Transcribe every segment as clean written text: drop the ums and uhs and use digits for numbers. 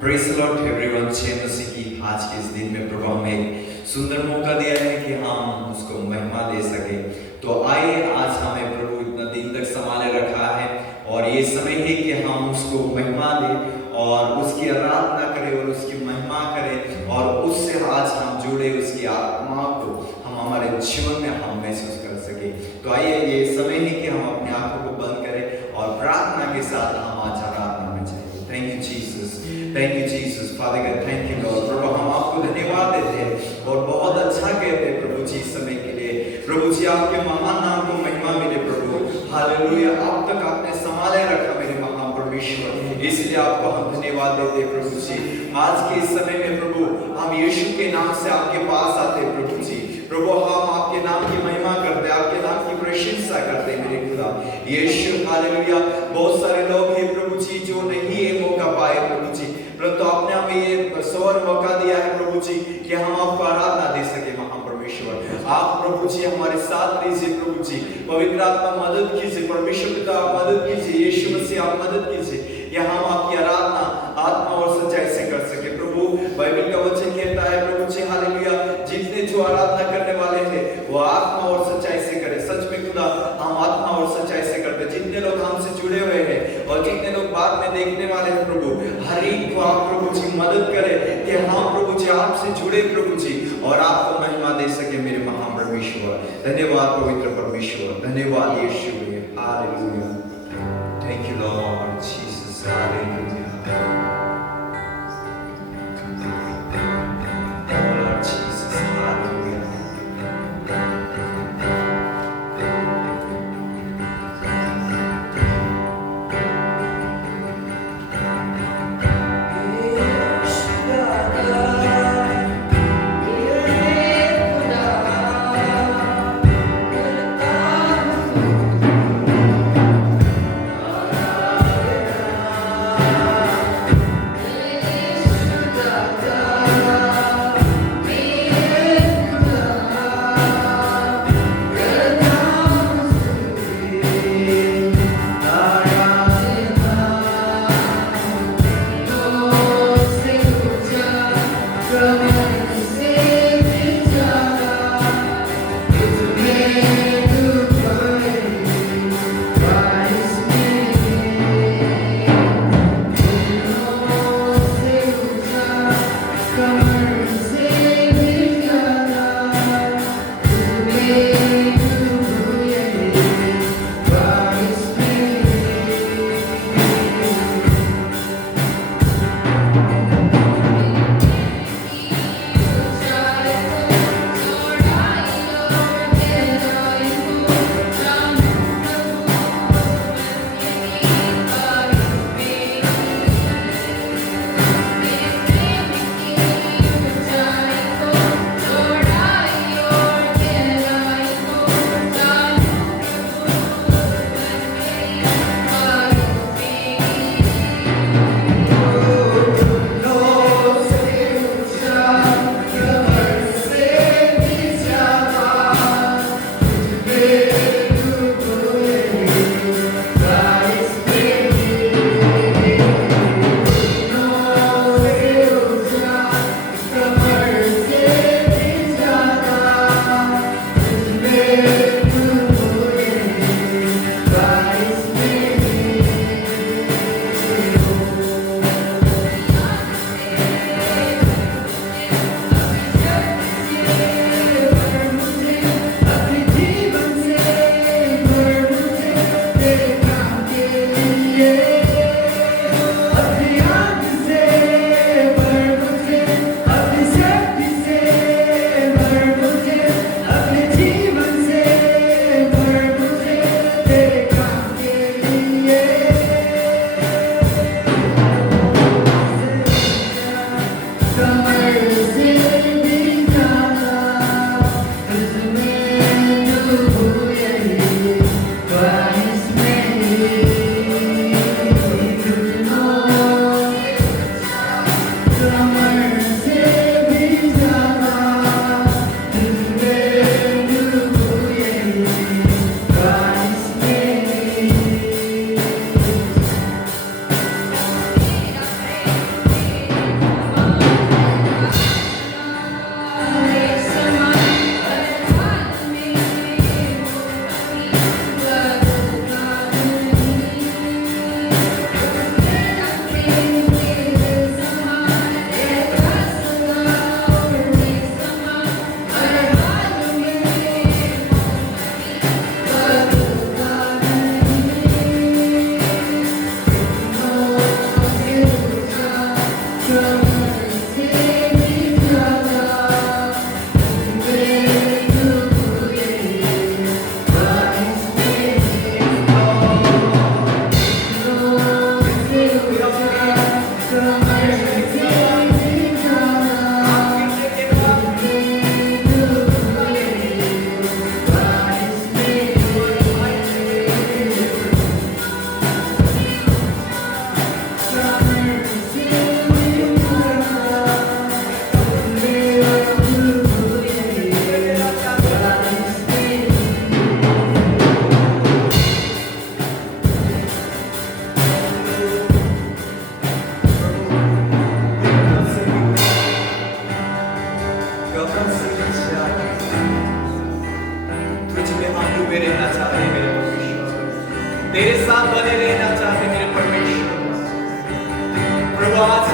Praise the Lord everyone. जय मसीह की। आज के इस दिन में प्रभु हमें एक सुंदर मौका दिया है कि हम उसको महिमा दे सके। तो आइए, आज हमें प्रभु इतना दिन तक संभाले रखा है और ये समय है कि हम उसको महिमा दें और उसकी आराधना करें और उसकी महिमा करें और उससे आज हम जुड़े, उसकी आत्मा को हम हमारे जीवन में हम महसूस कर सके। तो आइए, ये समय है कि हम अपने आंखों को बंद करें और प्रार्थना के साथ हम आज आराधना में जाएंगे। Thank you Jesus, thank you Jesus, Father God, thank you Lord. प्रभु हम आपको धन्यवाद देते हैं और बहुत अच्छा कहते हैं प्रभु जी इस समय के लिए। प्रभु जी आपके महान नाम को महिमा मिले प्रभु। हालेलुया। अब तक आपने संभाले रखा मेरे महान परमेश्वर, इसलिए आपको हम धन्यवाद देते हैं प्रभु जी। आज के इस समय में प्रभु हम यीशु के नाम से आपके पास आते हैं प्रभु जी। प्रभु हम आपके नाम की महिमा करते हैं, आपके नाम की प्रशंसा करते हैं मेरे खुदा यीशु। हालेलुया। बहुत सारे लोग हैं प्रभु जी जो नहीं ये मौका पाए प्रभु जी, परंतु आपने हमें ये सौर मौका दिया है प्रभु जी कि हम आपको आराधना दे सके महान परमेश्वर। आप प्रभु जी हमारे साथ रहिए प्रभु जी। पवित्र आत्मा मदद कीजिए, परमेश्वर पिता आप मदद कीजिए, यीशु मसीह आप मदद कीजिए या हम आपकी आराधना आत्मा और सच्चाई से कर सके प्रभु। बाइबल का वचन कहता है प्रभु जी हालेलुया, जितने जो आराधना करने वाले हैं वो आत्मा और सच्चाई से करें। सच में खुदा हम आत्मा और सच्चाई से करते हैं। जितने लोग हमसे जुड़े हुए हैं और जितने लोग बाद में देखने वाले हैं प्रभु, हर एक को आप प्रभु जी मदद करें कि हम प्रभु जी आपसे जुड़े प्रभु जी और आपको महिमा दे सके मेरे महान परमेश्वर। धन्यवाद पवित्र परमेश्वर, धन्यवाद यीशु। हालेलुया। Thank you Lord Jesus. हालेलुया।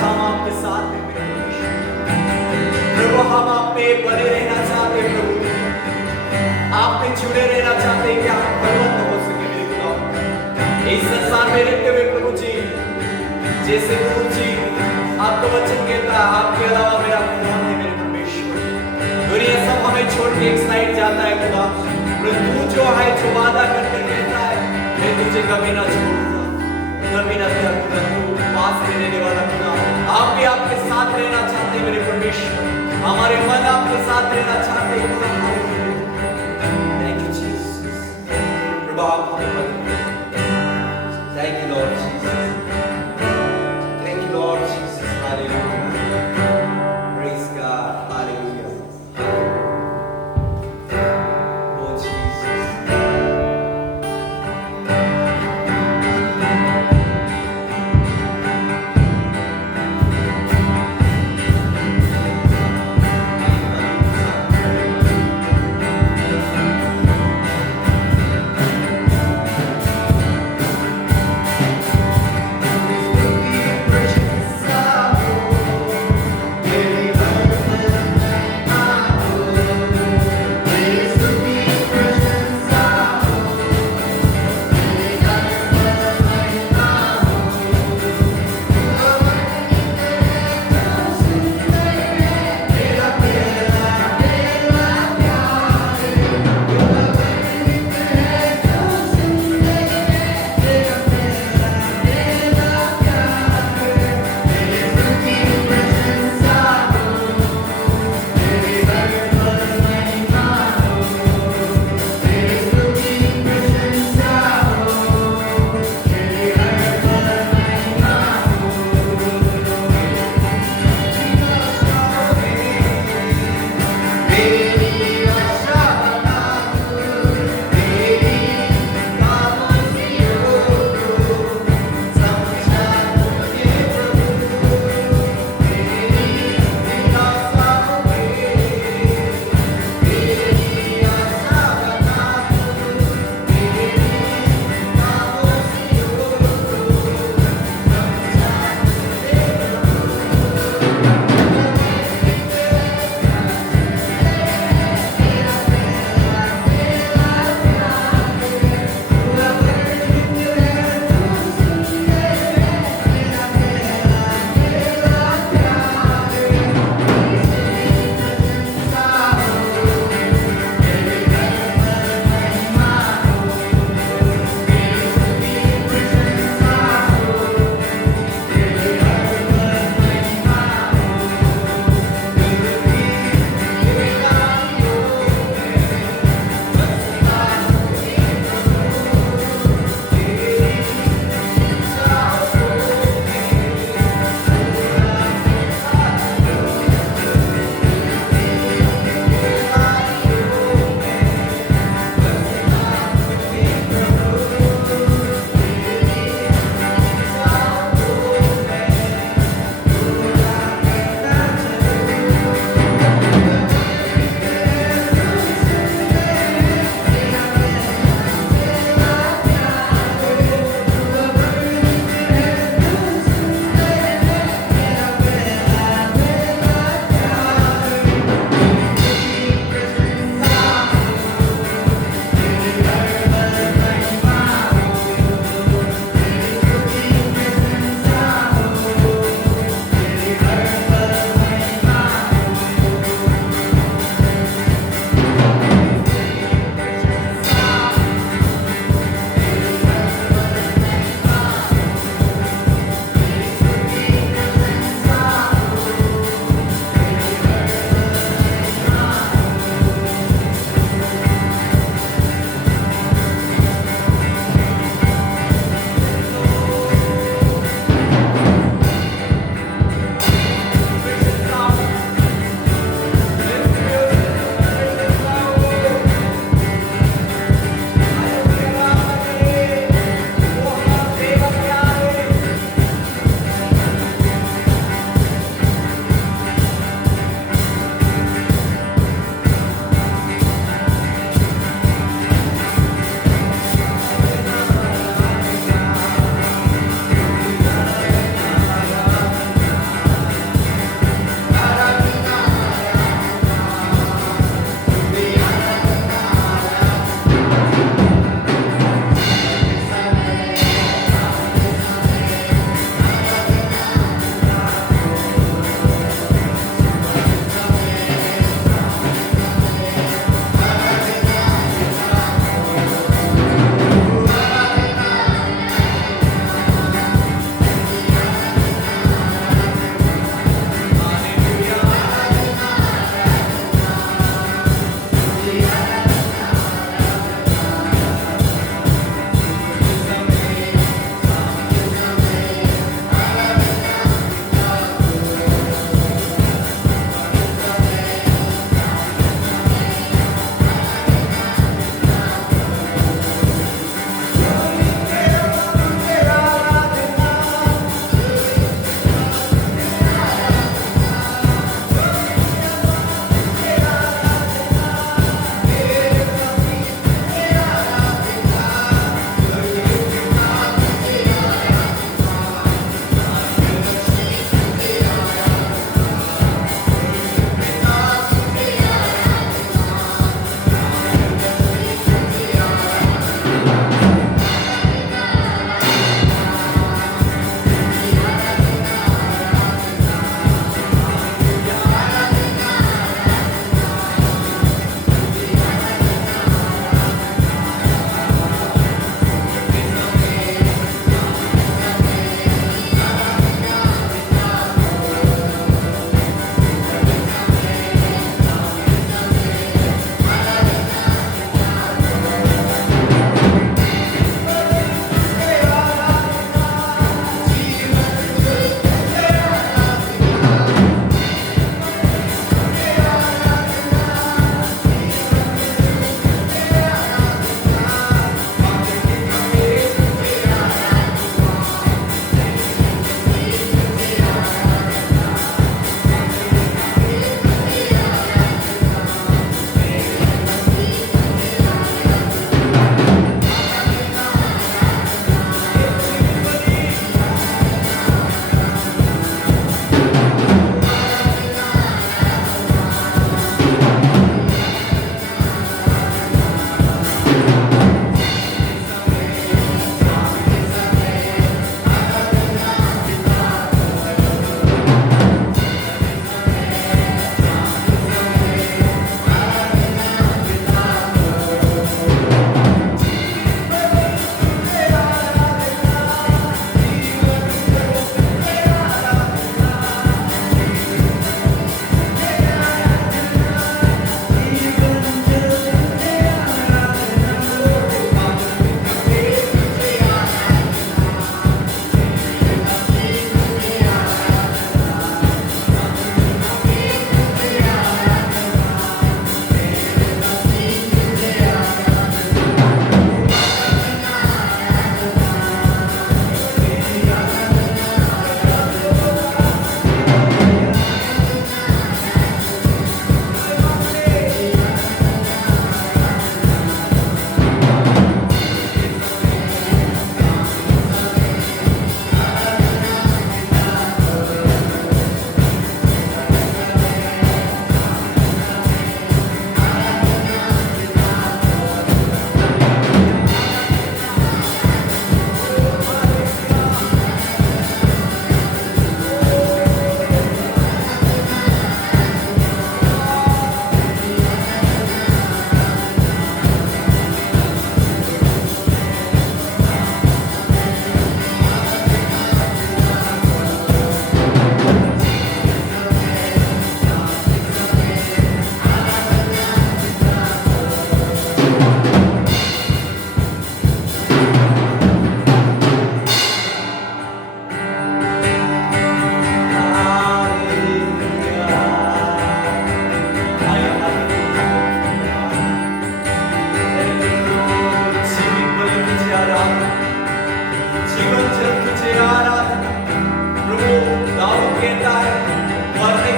हम आपके साथ हैं मेरे परमेश्वर। प्रभु हम आप पे बने रहना चाहते हैं प्रभु, आप पे जुड़े रहना चाहते हैं कि हम बलवंत हो सके मेरे खुदा। इस संसार में रहते हुए प्रभु जी, जैसे प्रभु जी आपका वचन कहता है आपके अलावा मेरा कौन है मेरे परमेश्वर। दुनिया सब हमें छोड़ के एक साइड जाता है खुदा, पर तू जो है जो वादा करके कहता है मैं तुझे कभी ना छोड़ूंगा, कभी ना त्यागूंगा। तू पास में रहने वाला खुदा, आप भी आपके साथ रहना चाहते हैं मेरे परमेश्वर। हमारे मन आपके साथ रहना चाहते हैं खुदा। थैंक यू जीसस, प्रभु आप हमें मदद करें। Thank you Lord Jesus, thank you Lord Jesus, hallelujah, praise God, hallelujah, O Jesus.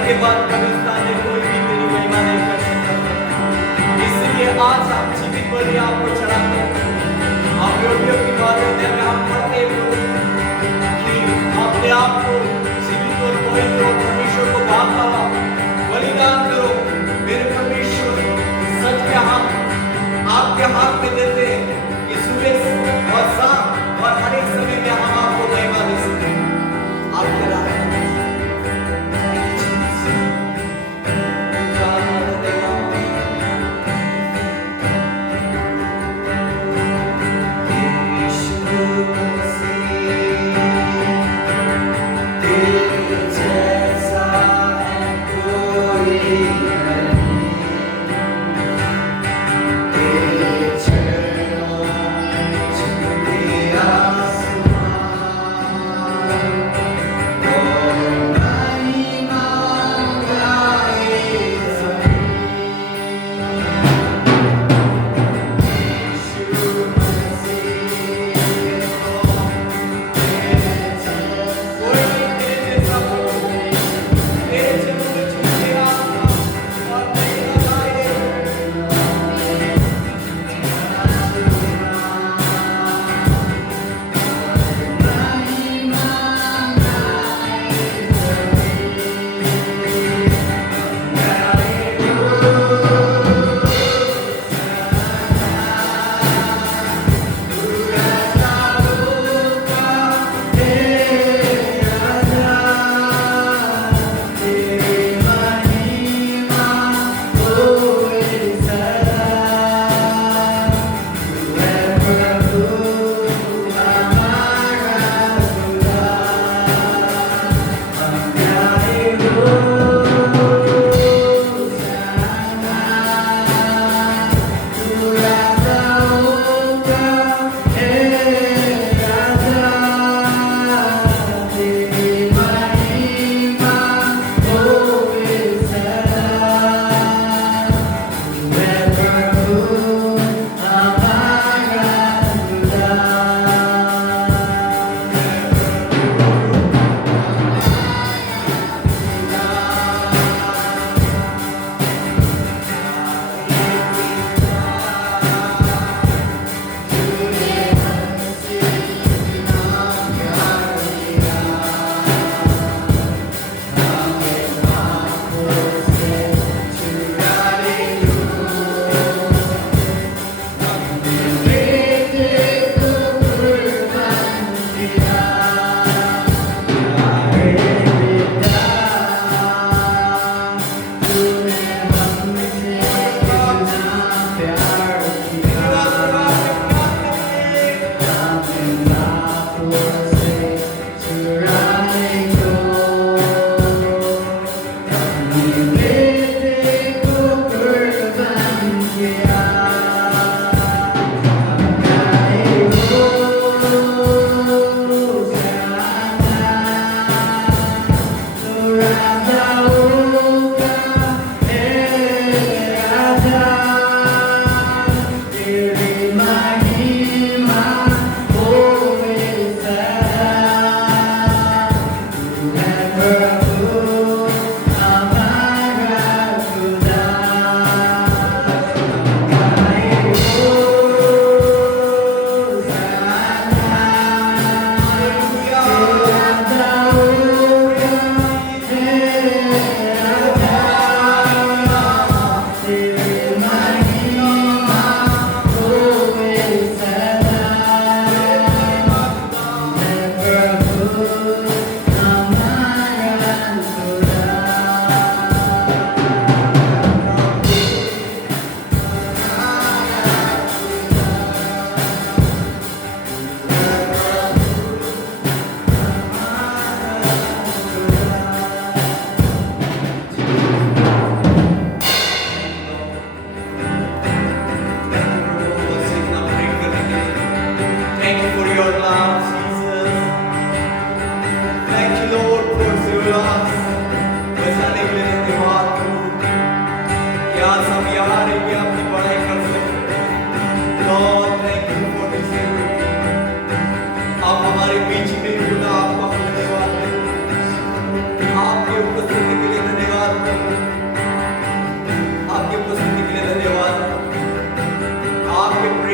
के बाद कब्रिस्तान में कोई भी तेरी महिमा नहीं कर सकता। इसलिए आज हम जीवित बलि आपको चढ़ाते हैं। आप रोटियों की बातें में हम पढ़ते कि अपने आप को जीवित और पवित्र और परमेश्वर को भागता हुआ बलिदान करो। मेरे परमेश्वर सच में हम आपके हाथ में देते हैं कि सुबह और शाम और हर एक समय में हम आपको महिमा दे सकते हैं। आपके नाम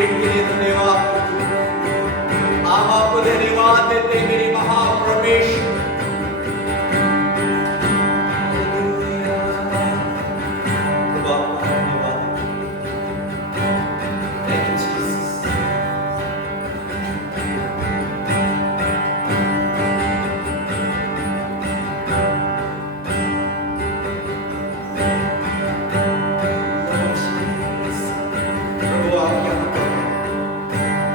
भेंट के लिए धन्यवाद। हम आपको धन्यवाद देते हैं मेरे महाप्रमेश्वर। प्रभु आपका धन्यवाद। Thank you, Jesus. प्रभु आप यहाँ पर हैं।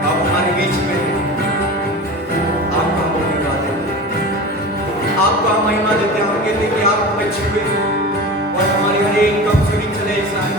आप हमारे बीच में हैं। आपका हम धन्यवाद देते हैं। आपको हम महिमा देते हैं। हम कहते हैं कि आप हमें छुए और हमारी हर एक कमजोरी चले जाए।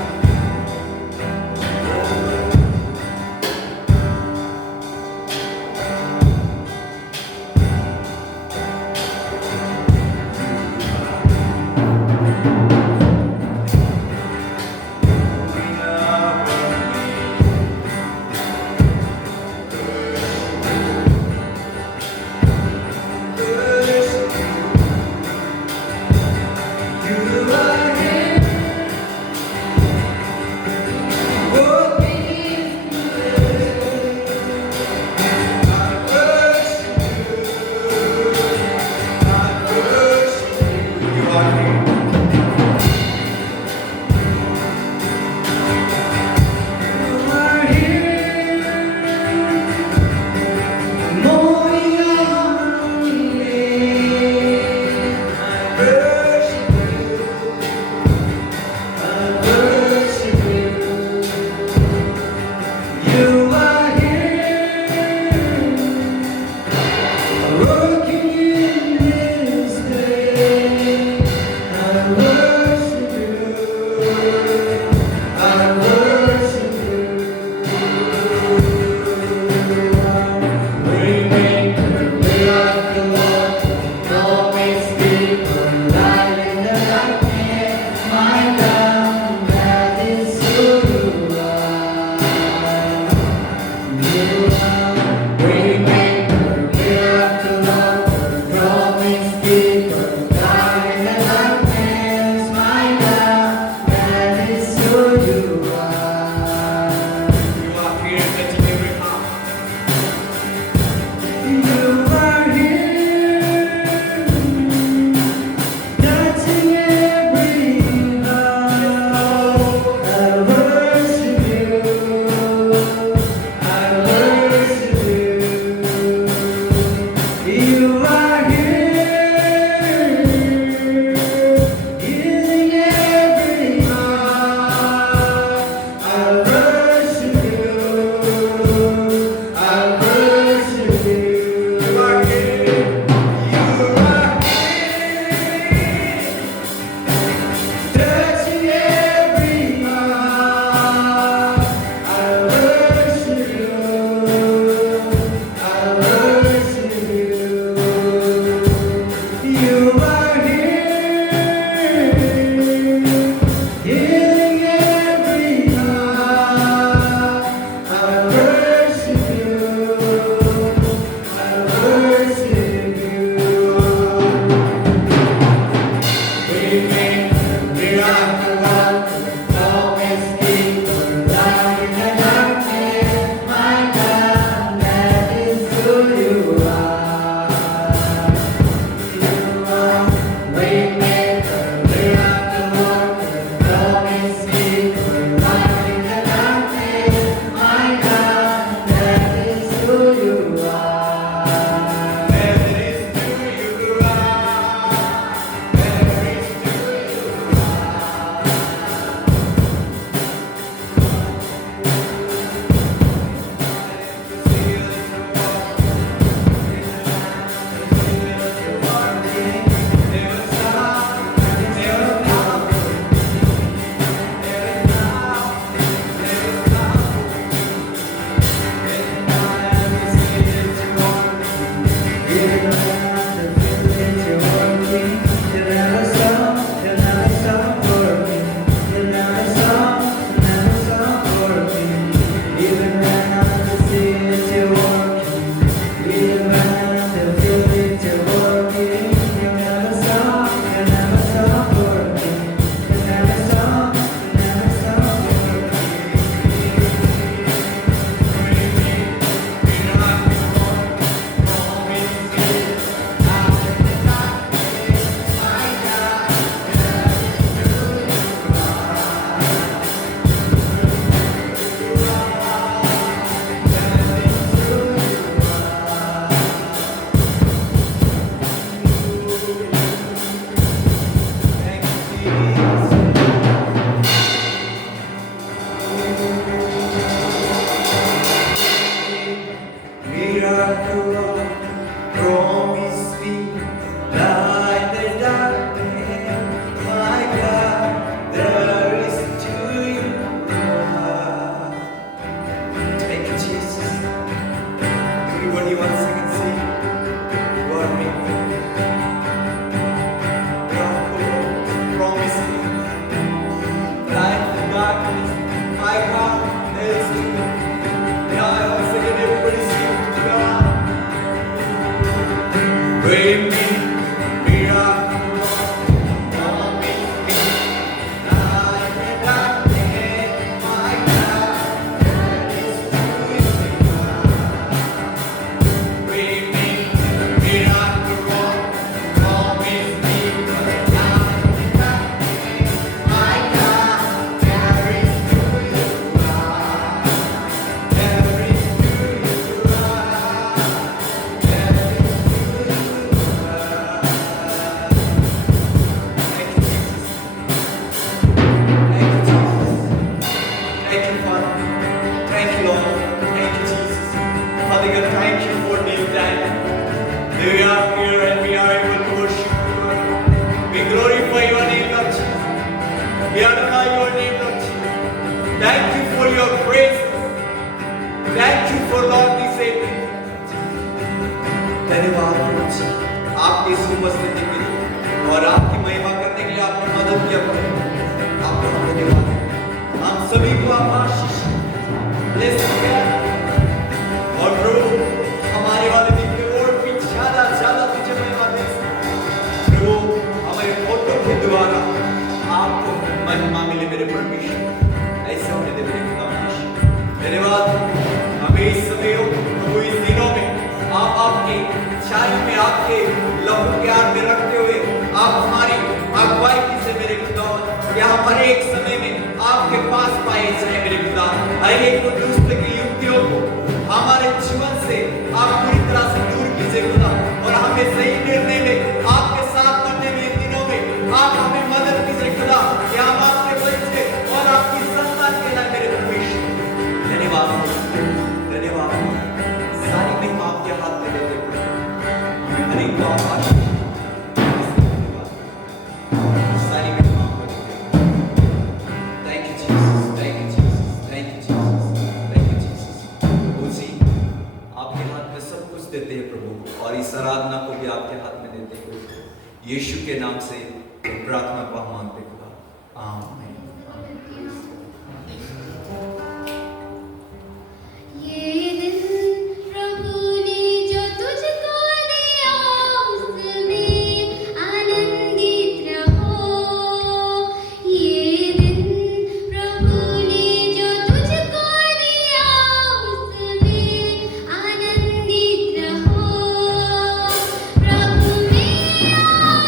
प्रभु में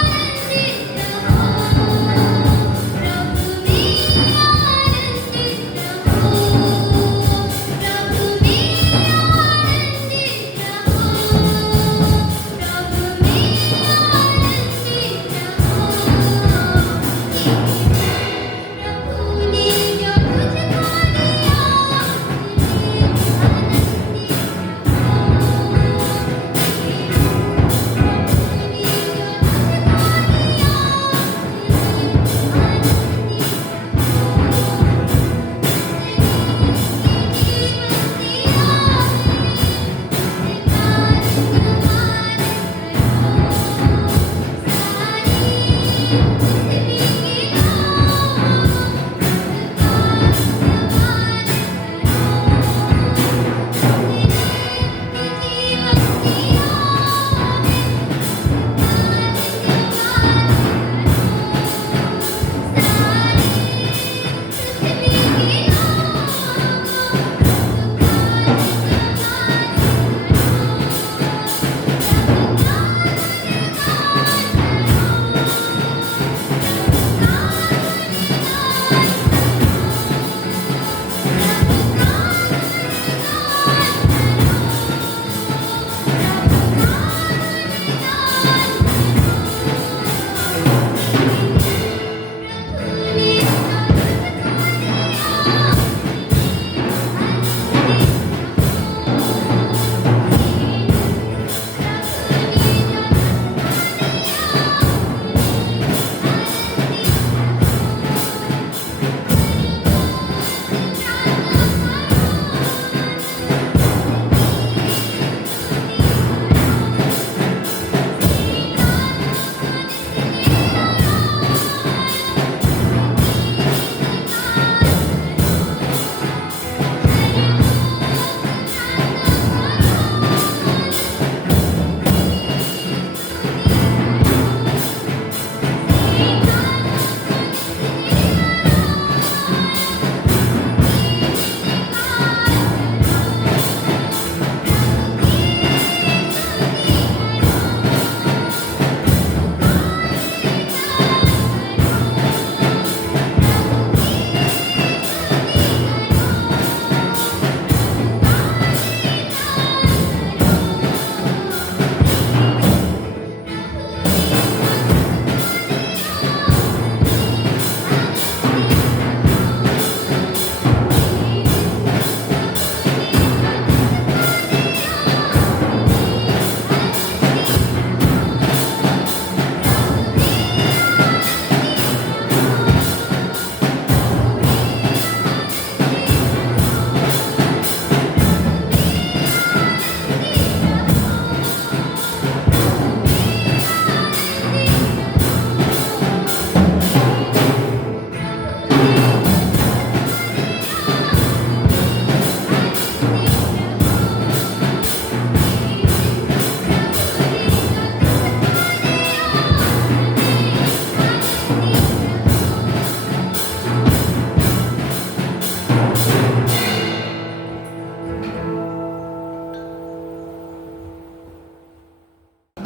आनंदित रहो।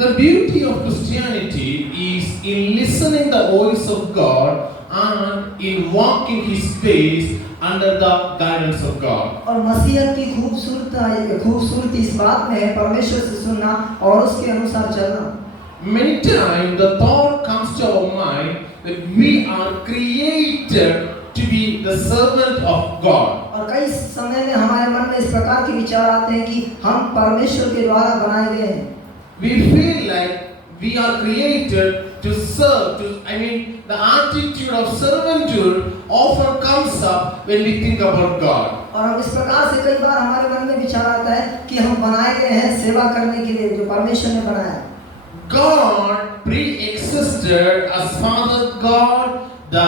The beauty of Christianity is in listening the voice of God and in walking His ways under the guidance of God. और मसीहत की खूबसूरती इस बात में है परमेश्वर से सुनना और उसके अनुसार चलना। Many times the thought comes to our mind that we are created to be the servant of God. और कई समय में हमारे मन में इस प्रकार के विचार आते हैं कि हम परमेश्वर के द्वारा बनाए गए हैं। We feel like we are created to serve. The attitude of servanthood often comes up when we think about God. और हम इस प्रकार से कई बार हमारे मन में विचार आता है कि हम बनाए गए हैं सेवा करने के लिए जो परमेश्वर ने बनाया। God pre-existed as Father God, the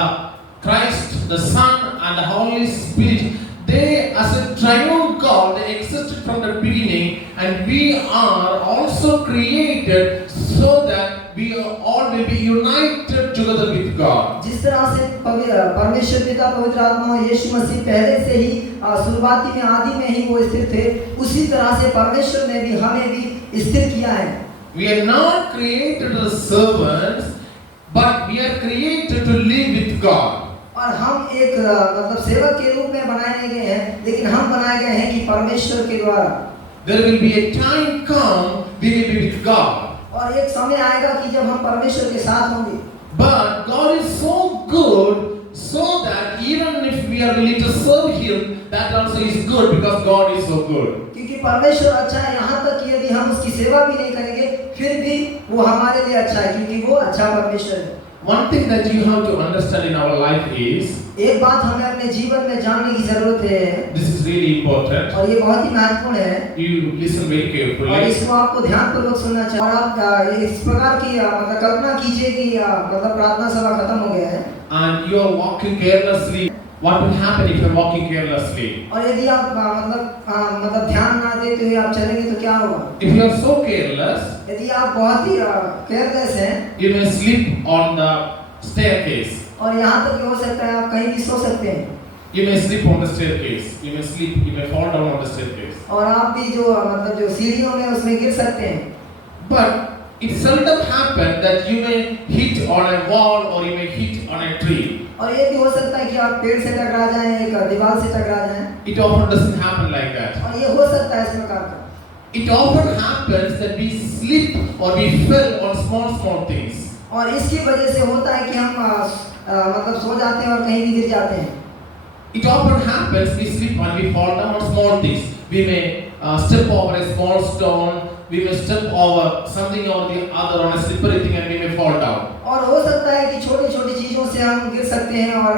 Christ, the Son, and the Holy Spirit. They, as a triune God, they existed from the beginning, and we are also created so that we all will be united together with God. जिस तरह से परमेश्वर पिता पवित्र आत्मा और यीशु मसीह पहले से ही शुरुआती में आदि में ही वो स्थिर थे, उसी तरह से परमेश्वर ने भी हमें भी स्थिर किया है। We are not created as servants, but we are created to live with God. और हम एक मतलब सेवक के रूप में बनाए गए हैं, लेकिन हम बनाए गए हैं कि परमेश्वर के द्वारा। There will be a time come we will be with God. और एक समय आएगा कि जब हम परमेश्वर के साथ होंगे। But God is so good, so that even if we are willing to serve Him, that also is good because God is so good. क्योंकि परमेश्वर अच्छा है, यहाँ तक कि यदि हम उसकी सेवा भी नहीं करेंगे, फिर भी वो हमारे लिए अच्छा है, क्योंकि वो अच्छा परमेश्वर है। One thing that you have to understand in our life is, एक बात हमें अपने जीवन में जानने की जरूरत है। this is really important. और ये बहुत ही महत्वपूर्ण है। You listen very और carefully. इसको आपको ध्यानपूर्वक सुनना चाहिए। और आप इस प्रकार की मतलब कल्पना कीजिए कि मतलब प्रार्थना सभा खत्म हो गया है। And you are walking carelessly. What will happen if you are walking carelessly? और यदि आप मतलब ध्यान ना देते हुए आप चलेंगे तो क्या होगा? If you are so careless, यदि आप बहुत ही केयरलेस हैं, you may slip on the staircase. और यहाँ तक हो सकता है आप कहीं भी सो सकते हैं। You may slip on the staircase. You may slip. You may fall down on the staircase. और आप भी जो मतलब जो सीढ़ियों में उसमें गिर सकते हैं। But it seldom happens that you may hit on a wall or you may hit on a tree. और ये भी हो सकता है कि आप पेड़ से टकरा जाएं, एक दीवार से टकरा जाएं। It often doesn't happen like that. और ये हो सकता है इस प्रकार का। It often happens that we slip or we fell on small things. और इसकी वजह से होता है कि हम मतलब सो जाते हैं और कहीं भी गिर जाते हैं। It often happens we slip and we fall down on small things. We may step over a small stone. We may step over something or the other on a slippery thing and we may fall down. और हो सकता है कि छोटी-छोटी चीजों से हम गिर सकते हैं और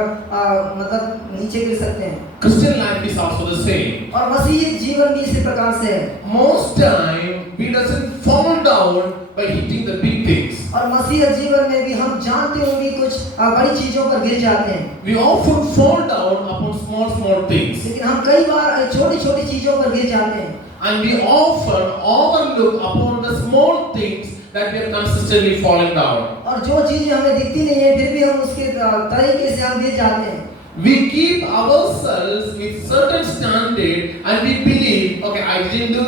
मतलब नीचे गिर सकते हैं। Christian life is also the same. और मसीही जीवन भी इसी प्रकार से है। Most time we doesn't fall down by hitting the big things. और मसीही जीवन में भी हम जानते हुए भी कुछ बड़ी चीजों पर गिर जाते हैं। We often fall down upon small things. लेकिन हम कई बार छोटी-छोटी चीजों पर गिर जाते हैं। And we often overlook upon the small things that we are consistently falling down. और जो चीजें हमें दिखती नहीं है फिर भी हम उसके तरीके से हम गिर जाते हैं। We keep ourselves with certain standard and we believe, okay, I didn't do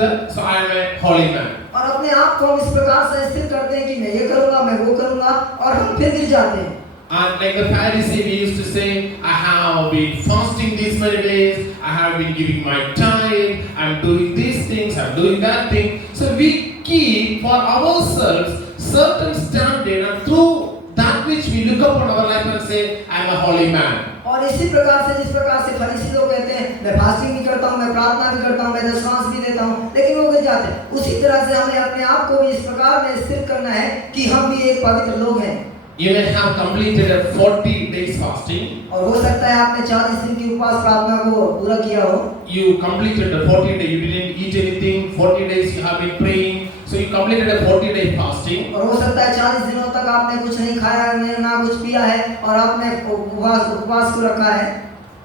that, so I am a holy man. और अपने आप को हम इस प्रकार से स्थिर करते हैं कि मैं ये करूँगा, मैं वो करूँगा, और हम फिर गिर जाते हैं। And like the Pharisee, we used to say, I have been fasting these many days, I have been giving my time, I'm doing these things, I'm doing that thing. So we keep for ourselves certain standard, and through that which we look upon our life and say, I'm a holy man. और इसी प्रकार से जिस प्रकार से फरीसी लोग कहते हैं, मैं फास्टिंग भी करता हूँ, मैं प्रार्थना भी करता हूँ, मैं दशमांश भी देता हूँ, लेकिन वो गिर जाते हैं। उसी तरह से हमें अपने आप को भी इस प्रकार में स्थिर करना है कि हम भी एक पवित्र लोग हैं। You may have completed a 40 days fasting. और हो सकता है आपने 40 दिन की उपवास प्रार्थना को पूरा किया हो। You completed the 40 days. You didn't eat anything. 40 days you have been praying. So you completed a 40-day fasting. और हो सकता है 40 दिनों तक आपने कुछ नहीं खाया, ना कुछ पिया है, और आपने उपवास को रखा है।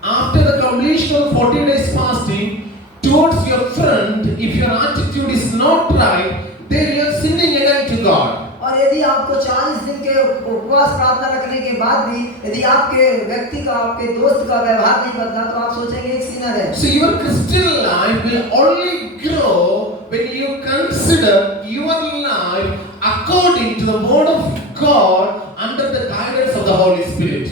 After the completion of 40 days fasting, towards your friend, if your attitude is not right, then you are sinning against God. और यदि आपको 40 दिन के उपवास प्रार्थना रखने के बाद भी यदि आपके व्यक्ति का, आपके दोस्त का व्यवहार नहीं बदला, तो आप सोचेंगे एक सिनर है। So your Christian life will only grow when you consider your life according to the word of God under the guidance of the Holy Spirit.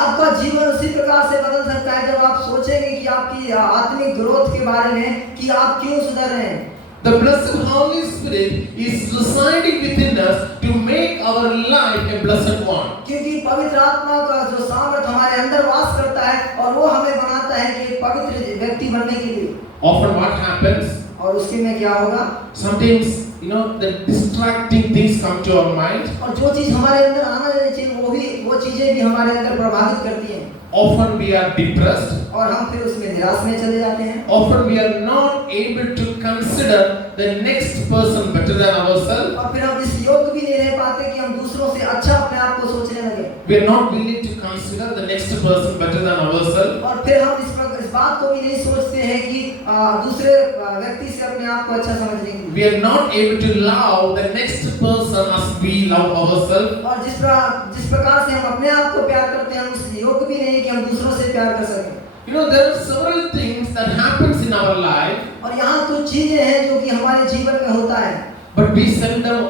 आपका जीवन उसी प्रकार से बदल सकता है जब आप सोचेंगे कि आपकी आत्मिक ग्रोथ के बारे में कि आप क्यों सुधर रहे हैं। The blessed Holy Spirit is residing within us to make our life a blessed one. क्योंकि पवित्र आत्मा का जो सामर्थ हमारे अंदर वास करता है और वो हमें बनाता है कि एक पवित्र व्यक्ति बनने के लिए। Often what happens? और उसके में क्या होगा? Sometimes the distracting things come to our mind. और जो चीज हमारे अंदर आना चाहिए वो चीजें भी हमारे अंदर प्रभावित करती हैं। Often we are depressed. और हम फिर उसमें निराश में चले जाते हैं। Often we are not able to consider the next person better than ourselves. और फिर हम इस योग्य भी नहीं रह पाते कि हम दूसरों से अच्छा अपने आप को सोचने लगे। We are not willing to consider the next person better than ourselves. और फिर हम इस बात को भी नहीं सोचते हैं कि दूसरे व्यक्ति से अपने आप को अच्छा समझने के लिए। We are not able to love the next person as we love ourselves. और जिस प्रकार से हम अपने आप को प्यार करते हैं हम उस योग्य भी नहीं कि हम दूसरों से प्यार कर सकें। There are several things that happens in our life. और यहाँ कुछ चीजें हैं जो कि हमारे जीवन में होता है। But we seldom,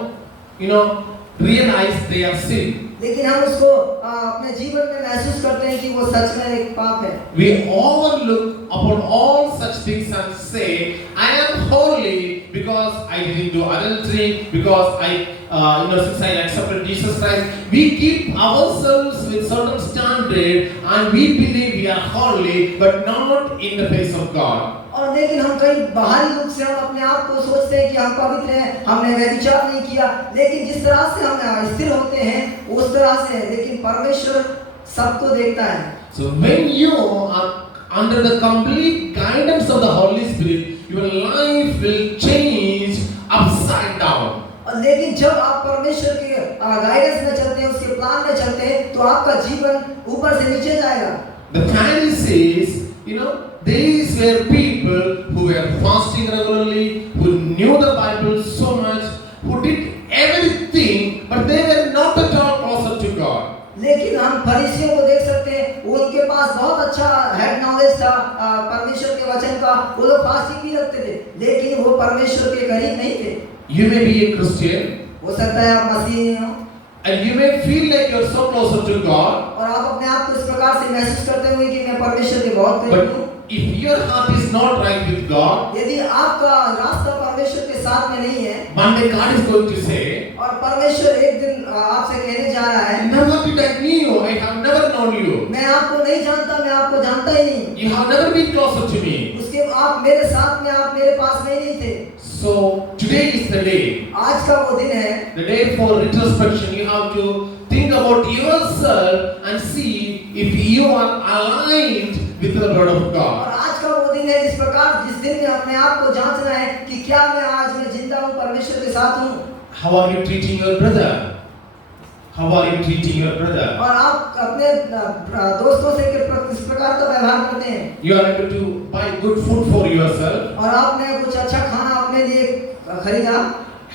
realize they are sin. लेकिन हम उसको अपने जीवन में महसूस करते हैं कि वो सच में एक पाप है। We overlook upon all such things and say, I am holy because I didn't do adultery, because since I accepted Jesus Christ. We keep ourselves with certain standard and we believe we are holy, but not in the face of God. और लेकिन हम कई बाहरी रूप से हम अपने आप को सोचते हैं कि हम पवित्र हैं, हमने व्यभिचार नहीं किया, लेकिन जिस तरह से हम स्थिर होते हैं उस तरह से, लेकिन परमेश्वर सबको देखता है। So when you are under the complete guidance of the Holy Spirit, your life will change upside down. लेकिन जब आप परमेश्वर के गाइडेंस में चलते हैं, उसके प्लान में चलते हैं, तो आपका जीवन ऊपर से नीचे जाएगा। The Pharisees, these were people who were fasting regularly, who knew the Bible so much, who did everything, but they were not at all closer to God. लेकिन हम फरीसियों को देख सकते हैं, वो उनके पास बहुत अच्छा हेड नॉलेज था परमेश्वर के वचन का, वो लोग फास्टिंग भी रखते थे, लेकिन वो परमेश्वर के करीब नहीं थे। You may be a Christian. हो सकता है आप मसीही हो। And you may feel like you're so closer to God. और आप अपने आप को इस प्रकार से महसूस करते होंगे कि मैं परमेश्वर के बहुत करीब हूँ। If your heart is not right with God, यदि आपका रास्ता परमेश्वर के साथ में नहीं है, one day God is going to say, और परमेश्वर एक दिन आपसे कहने जा रहा है, never did I know you, I have never known you. मैं आपको नहीं जानता, मैं आपको जानता ही नहीं। You have never been closer to me. उसके आप मेरे साथ में, आप मेरे पास में नहीं थे। So today is the day. आज का वो दिन है। The day for retrospection. You have to think about yourself and see if you are aligned with the word of God. और आज का वो दिन है जिस दिन में अपने आप को जांचना है कि क्या मैं आज में जिंदा हूँ, परमेश्वर के साथ हूँ। How are you treating your brother? How are you treating your brother? और आप अपने दोस्तों से किस प्रकार का व्यवहार करते हैं? You are able to buy good food for yourself. और आपने कुछ अच्छा खाना अपने लिए खरीदा?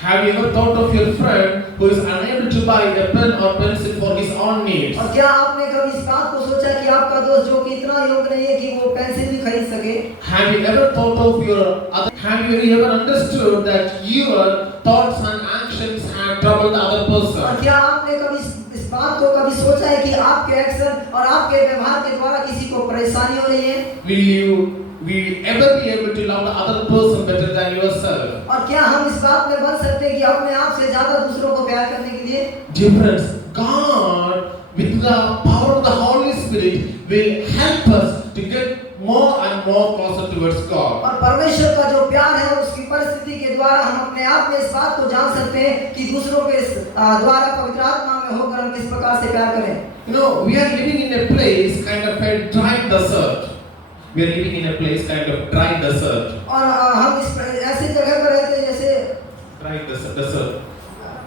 Have you ever thought of your friend who is unable to buy a pen or pencil for his own needs? और क्या आपने कभी इस बात को सोचा कि आपका दोस्त जो कि इतना योग्य नहीं है कि वो पेंसिल भी खरीद सके? Have you ever thought of your other? Have you ever understood that your thoughts and actions have troubled the other person? और क्या आपने कभी इस बात को कभी सोचा है कि आपके एक्शन और आपके व्यवहार के द्वारा किसी को परेशानी हो रही है? Will you ever be able to love the other person better than yourself? और क्या हम इस बात में बन सकते हैं कि अपने आप से ज्यादा दूसरों को प्यार करने के लिए? Dear friends, God with the power of the Holy Spirit will help us to get more and more closer towards God. और परमेश्वर का जो प्यार है उसकी परिस्थिति के द्वारा हम अपने आप में इस बात को जान सकते हैं कि दूसरों के द्वारा पवित्र आत्मा में होकर हम किस प्रकार से प्यार करें। We are living in a place kind of a dry desert. We are living in a place kind of dry desert. और हम इस ऐसे जगह पर रहते हैं जैसे Dry desert.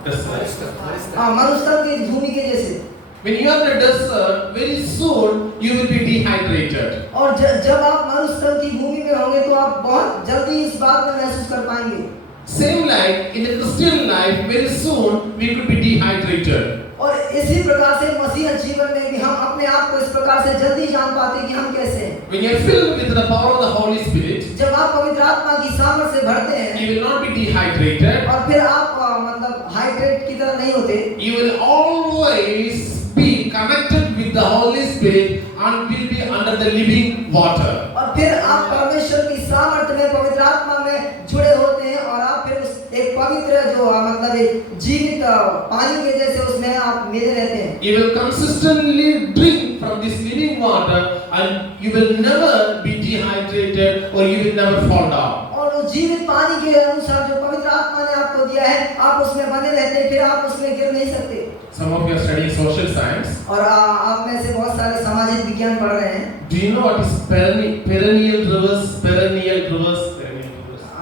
मरुस्थल की भूमि के जैसे। When you are in a desert, very soon you will be dehydrated. और जब आप मरुस्थल की भूमि में होंगे तो आप बहुत जल्दी इस बात में महसूस कर पाएंगे। Same like in the Christian life, very soon we could be dehydrated. और इसी प्रकार से मसीह जीवन में भी हम अपने आप को इस प्रकार से जल्दी जान पाते हैं कि हम कैसे हैं। When you are filled with the power of the Holy Spirit, जब आप पवित्र आत्मा की सामर्थ से भरते हैं you will not be dehydrated. और फिर आप मतलब हाइड्रेट की तरह नहीं होते, You will always be connected with the Holy Spirit and will be under the living water. और फिर आप परमेश्वर की सामर्थ में पवित्र आत्मा में जुड़े होते हैं और आप फिर उस एक पवित्र जो मतलब एक जीवित पानी के जैसे उसमें आप मिले रहते हैं। You will consistently drink from this living water and you will never be dehydrated or you will never fall down. और उस जीवित पानी के अनुसार जो पवित्र आत्मा ने आपको दिया है, आप उसमें बने रहते हैं, फिर आप उसमें गिर नहीं सकते। Some of you are studying social science. और आप में से बहुत सारे सामाजिक विज्ञान पढ़ रहे हैं। Do you know what is perennial rivers? Perennial rivers.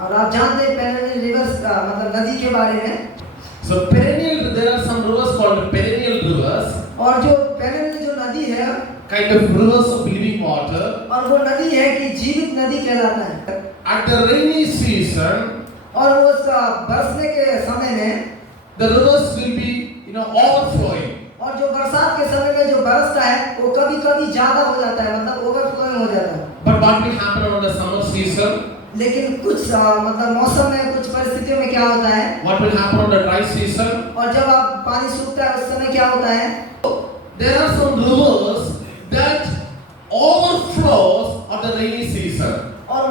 और आप जानते हैं पेरेनियल रिवर्स का मतलब नदी के बारे में। So perennial, there are some rivers called perennial rivers. और जो पेरेनियल जो नदी है, Kind of rivers of living water. और वो नदी है कि जीवित नदी कहलाता है। At the rainy season, और वो उसका बरसने के समय में the rivers will be, overflowing. और जो बरसात के समय में जो बरसता है वो कभी-कभी ज्यादा हो जाता है, मतलब ओवरफ्लोइंग हो जाता है। But what will happen on the summer season? लेकिन कुछ मतलब मौसम में कुछ परिस्थितियों में क्या होता है? What will happen on the dry season? और जब आप पानी सूखता है उस समय क्या होता है? There are some rivers that overflows on the rainy season. और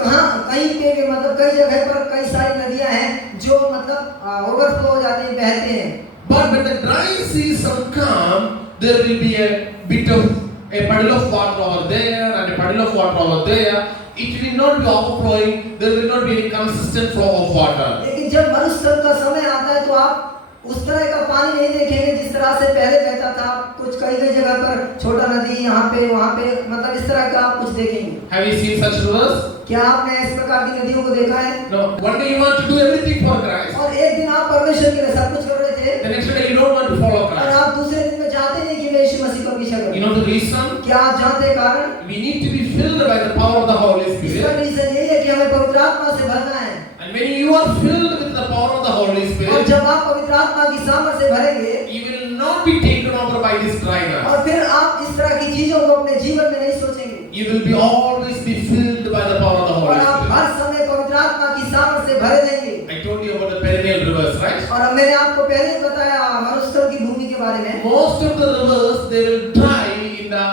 कहीं पे भी मतलब कई जगह पर कई सारी नदियां हैं जो मतलब ओवरफ्लो हो जाती हैं, बहते हैं। But when the dry season comes, there will be a puddle of water over there and a puddle of water over there. It will not be overflowing. There will not be any consistent flow of water. लेकिन जब मरुस्थल का समय आता है तो आप उस तरह का पानी नहीं देखेंगे जिस तरह से पहले बहता था। कुछ कई जगह पर छोटा नदी यहाँ पे वहाँ पे मतलब इस तरह का आप कुछ देखेंगे। Have you seen such rivers? क्या आपने इस प्रकार की नदियों को देखा है? No. One day you want to do everything for Christ. और एक दिन आप परमेश्वर के लिए सब कुछ कर रहे थे, The next day you don't want to follow और Christ. आप दूसरे दिन में चाहते नहीं कि मैं यीशु मसीह का पीछा You करूं। know the reason? क्या आप जानते हैं कारण? We need to be filled by the power of the Holy इसका Spirit. रीजन यही है कि हमें पवित्र आत्मा से भरना है। And when you are filled with the power of the Holy और Spirit, जब आप पवित्र आत्मा की सामर्थ से भरेंगे you will not be taken over by this dryness. और फिर आप इस तरह की चीजों को अपने जीवन में नहीं सोचेंगे You will be always be filled by the power of the और Holy आप Spirit. हर समय पवित्र आत्मा की सामर्थ से भरे रहेंगे। I told you about the perennial rivers, right? और मैंने आपको पहले ही बताया मरुस्थल की भूमि के बारे में। Most of the rivers they will dry in the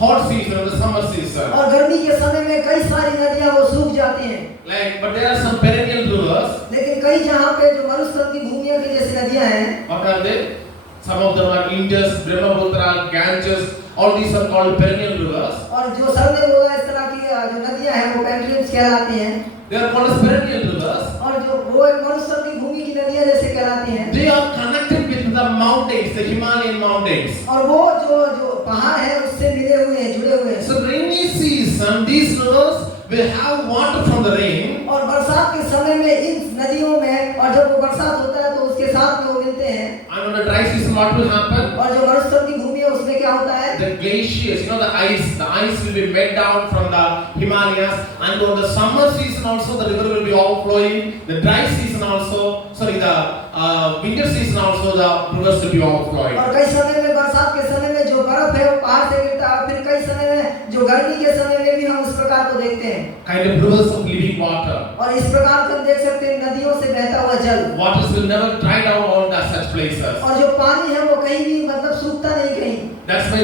hot season or the summer season. और गर्मी के समय में कई सारी नदियां वो सूख जाती हैं। But there are some perennial rivers. लेकिन कई जहाँ पे जो मरुस्थल की भूमियों की जैसी नदियां हैं, What are they? Some of them are Indus, Brahmaputra, Ganges. All these are called perennial rivers. और जो सर ने बोला इस तरह की जो नदियां हैं वो पेरेनियल्स कहलाती हैं। They are called as perennial rivers. और जो वो एक मरुस्थल की भूमि की नदियां जैसे कहलाती हैं। They are connected with the mountains, the Himalayan mountains. और वो जो पहाड़ है उससे मिले हुए हैं, जुड़े हुए हैं। So rainy season, these rivers will have water from the rain. और बरसात के समय में इन नदियों में और जब वो बरसात होता है तो उसके साथ में वो मिलते हैं। And on the dry season, what will happen? और जो मरुस्थल की भूमि है उसमें क्या होता है? The glaciers, the ice will be made down from the Himalayas. And on the summer season also, the river will be overflowing. The dry season also, the winter season also, the rivers will be overflowing. और कई समय में बरसात के समय में जो बर्फ है वो पहाड़ से गिरता है। फिर कई समय में जो गर्मी के समय में भी हम इस प्रकार को देखते हैं। Kind of rivers of living water. और इस प्रकार से हम देख सकते हैं नदियों से बहता हुआ जल। Waters will never dry down on such places. और जो पानी है वो कहीं भी मतलब सूखता नहीं कहीं। That's why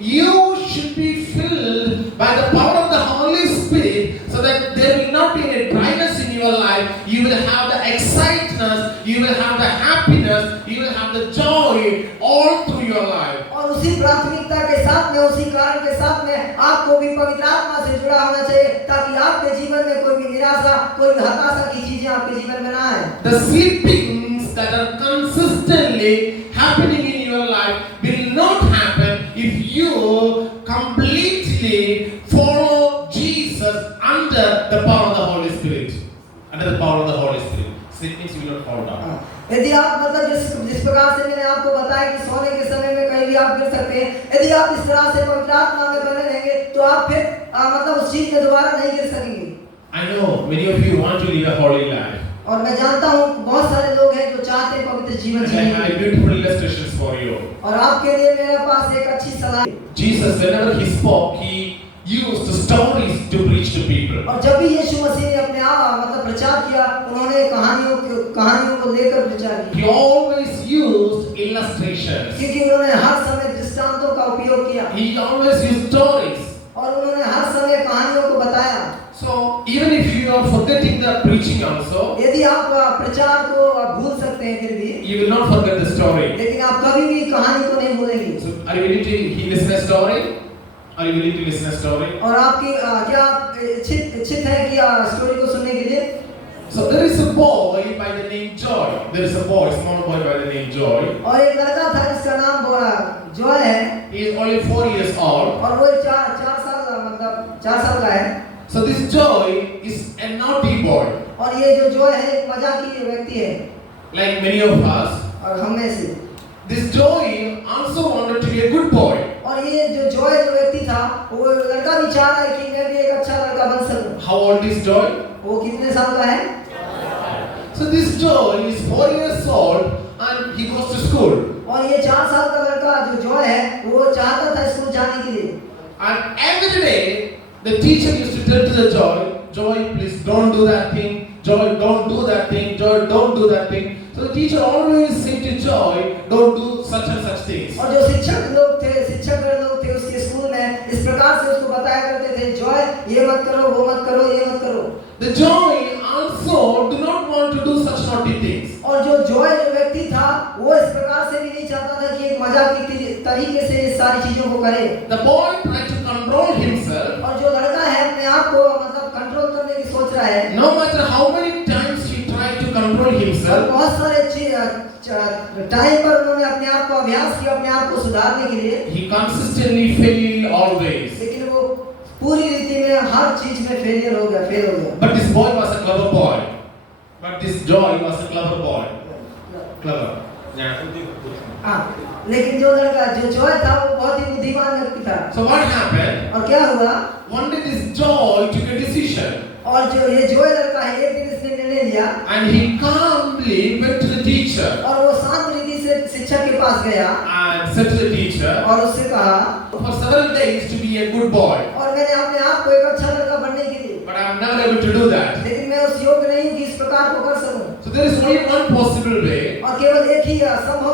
you should be filled by the power of the Holy Spirit, so that there will not be any dryness in your life. You will have the excitement, you will have the happiness, you will have the joy all through your life. और उसी प्राथमिकता के साथ में, उसी कारण के साथ में आपको भी पवित्र आत्मा से जुड़ा होना चाहिए, ताकि आपके जीवन में कोई भी निराशा, कोई भी हताशा की चीजें आपके जीवन में ना आए। The sleepings that are consistently happening in your life will not happen if you completely follow Jesus under the power of the Holy Spirit. Under the power of the Holy Spirit. Sleepings will not fall down. यदि आप मतलब जिस प्रकार से मैंने आपको बताया कि सोने के समय में कहीं भी आप गिर सकते हैं, यदि आप इस तरह से पवित्र आत्मा में बने रहेंगे तो आप फिर मतलब उस चीज में दोबारा नहीं गिर सकेंगे। I know many of you want to live a holy life. और मैं जानता हूँ बहुत सारे लोग हैं जो चाहते हैं पवित्र जीवन And I जीने have beautiful illustrations for you. और आपके लिए मेरे पास एक अच्छी सलाह है। Jesus, whenever he spoke, he used stories to preach to people. और जब भी यीशु मसीह ने अपने आप मतलब प्रचार किया, उन्होंने कहानियों को लेकर प्रचार He किया, always used illustrations. क्योंकि उन्होंने हर समय दृष्टांतों का उपयोग किया He always used stories. और उन्होंने हर समय कहानियों को बताया। So even if you are forgetting the preaching also, यदि आप प्रचार को भूल सकते हैं फिर भी, you will not forget the story. लेकिन आप कभी भी कहानी को नहीं भूलेंगे। So are you willing to listen a story? Are you willing to listen a story? और आपकी क्या आप इच्छित है कि स्टोरी को सुनने के लिए? So there is a boy by the name Joy. There is a boy, small boy by the name Joy. और एक लड़का था जिसका नाम जॉय है He is only 4 years old. और वो 4 साल का है। So this Joy is a naughty boy, और ये जो जॉय है एक मजाकी व्यक्ति है like many of us. और हम में से। This Joy also wanted to be a good boy. और ये जो जॉय जो व्यक्ति था वो लड़का भी चाह रहा है कि मैं भी एक अच्छा लड़का बन सकूं। How old is Joy? वो कितने साल का है? So this Joy is 4 years old and he goes to school. और ये 4 साल का लड़का जो जॉय है वो चाहता था स्कूल जाने के लिए। And every day the teacher used to tell to the Joy, please don't do that thing. Joy, don't do that thing. Joy, don't do that thing. So the teacher always said to Joy, don't do such and such things. और जो शिक्षक लोग थे उसके स्कूल में इस प्रकार से उसको बताया करते थे, जॉय ये मत करो, वो मत करो, ये मत करो। The Joy also do not want to do such naughty things. और जो जॉय जो व्यक्ति था वो इस प्रकार से भी नहीं चाहता था कि एक मजाक की तरीके से इस सारी चीजों को करे। The boy tried to control himself. और जो लड़का है अपने आप को मतलब कंट्रोल करने की सोच रहा है। No matter how many times he tried to control और himself, बहुत सारे टाइम पर उन्होंने अपने आप को अभ्यास किया अपने आप को सुधारने के लिए, he consistently failed always. लेकिन वो पूरी रीति में हर चीज में फेल हो गया। But this boy was a clever boy. But this Joy was a clever boy. Clever. Yeah. हाँ, लेकिन जो लड़का जो जॉय था वो बहुत ही बुद्धिमान व्यक्ति था। So what happened? और क्या हुआ? One day this Joy took a decision. और जो ये जॉय लड़का है एक दिन इसने निर्णय लिया And he calmly went to the teacher और वो शांत रीति से शिक्षक के पास गया and said to the teacher, और उससे कहा, for several days to be a good boy, और मैंने अपने आप को एक अच्छा लड़का बनने के लिए, but I am not able to do that. लेकिन मैं उस योग्य नहीं हूँ कि इस प्रकार को कर सकूं। So there is only one possible way और केवल एक ही संभव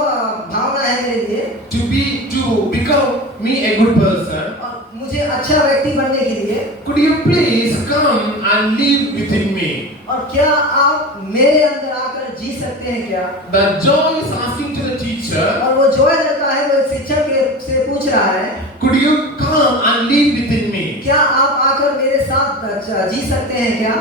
भावना है मेरे लिए to become me a good person. और मुझे अच्छा व्यक्ति बनने के लिए, Could you please come and live within me? और क्या आप मेरे अंदर आकर जी सकते हैं क्या? The Joy is asking to the teacher, और वो जॉय लड़का है वो शिक्षक से पूछ रहा है, could you come and live within me? क्या आप आकर मेरे साथ जी सकते हैं क्या?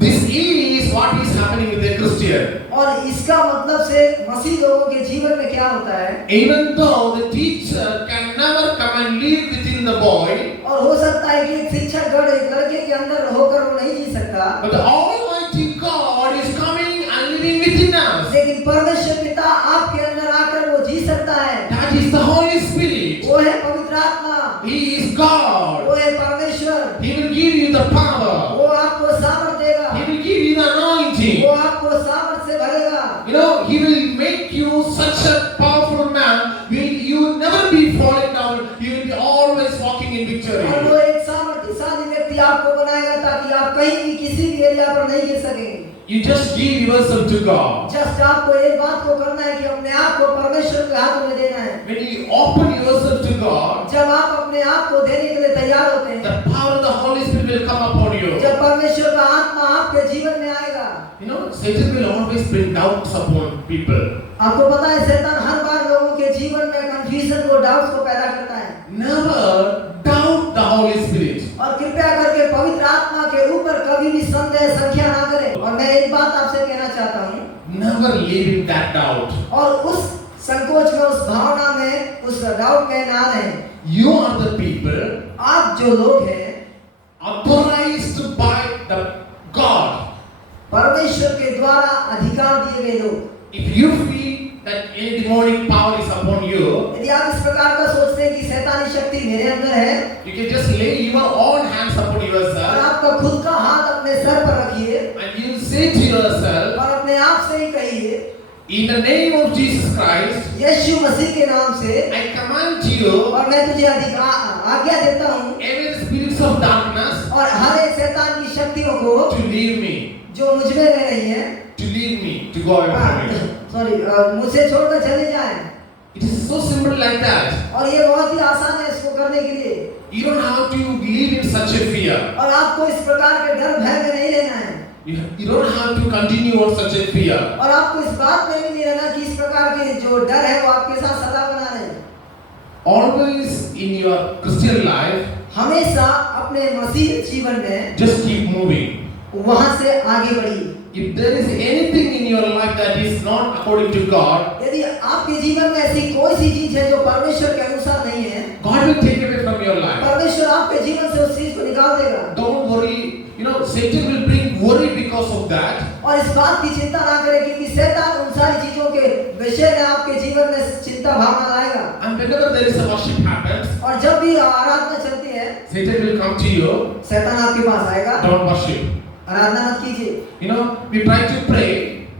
This is what is happening with a Christian. और इसका मतलब से मसीह लोगों के जीवन में क्या होता है? Even though the teacher can never come and live within the boy, और हो सकता है कि एक शिक्षक गण एक लड़के के अंदर होकर वो नहीं जी सकता, but the Almighty God is coming and living within us. लेकिन परमेश्वर पिता आपके अंदर आकर वो जी सकता है। That is the Holy Spirit. वो है पवित्र आत्मा, He is God. वो है परमेश्वर। He will give you the power. वो आपको सामर्थ देगा, He will give you the anointing. वो आपको सामर्थ से भरेगा। You know, He will make you such a powerful man. You will never be falling down. You will be always walking in victory. और वो एक सामर्थ्यशाली व्यक्ति आपको बनाएगा ताकि आप कहीं भी किसी भी एरिया पर नहीं गिर सकेंगे। You just give yourself to God. Just आपको एक बात को करना है कि अपने आप को परमेश्वर के हाथ में देना है। When you open yourself to God, जब आप अपने आप को देने के लिए तैयार होते हैं, the power of the Holy Spirit will come upon you. जब परमेश्वर का आत्मा आपके जीवन में आएगा, You know, Satan will always bring doubts upon people. आपको पता है शैतान हर बार लोगों के जीवन में कंफ्यूजन को डाउट्स को पैदा करता है। Never doubt the Holy Spirit. और कृपया करके पवित्र आत्मा के ऊपर कभी भी संदेह संख्या ना करें। और मैं एक बात आपसे कहना चाहता हूँ, Never live in that doubt. और उस संकोच में, उस भावना में, उस डाउट में ना रहें। You are the people आप जो लोग हैं authorized by the God. परमेश्वर के द्वारा अधिकार दिए गए लोग। If you feel that any demonic power is upon you, यदि आप इस प्रकार का सोचते हैं कि शैतानी शक्ति मेरे अंदर है, you can just lay your own hands upon और yourself आपका खुद का हाथ अपने सर पर रखिए and you say to yourself, In the name of Jesus Christ, यीशु मसीह के नाम से I command you, और मैं तुझे आज्ञा देता हूँ every spirits of darkness, और हर एक शैतान की शक्तियों को to leave me, जो मुझ में रह रही है, to leave me, to go away from me. Sorry, मुझसे छोड़कर चले जाएं। It is so simple like that. और ये बहुत ही आसान है इसको करने के लिए। You don't have to live in such a fear. और आपको इस प्रकार के डर भय में नहीं रहना है। You don't have to continue on such a fear. और आपको इस बात में भी नहीं रहना कि इस प्रकार के जो डर है वो आपके साथ सदा बना रहे। Always in your Christian life, हमेशा अपने मसीह जीवन में just keep moving. वहां से आगे बढ़िए। If there is anything in your life that is not according to God, यदि आपके जीवन में ऐसी कोई सी चीज है जो परमेश्वर के अनुसार नहीं है, God will take away from your life. परमेश्वर आपके जीवन से उस चीज को निकाल देगा। Don't worry. You know, Satan will bring worry because of that. और इस बात की चिंता ना करें क्योंकि शैतान उन सारी चीजों के विषय में आपके जीवन में चिंता भावना लाएगा। And whenever there is a worship happens, और जब भी आराधना चलती है, Satan will come to you. शैतान आपके पास आएगा। Don't worship. आराधना मत कीजिए। You know, we try to pray.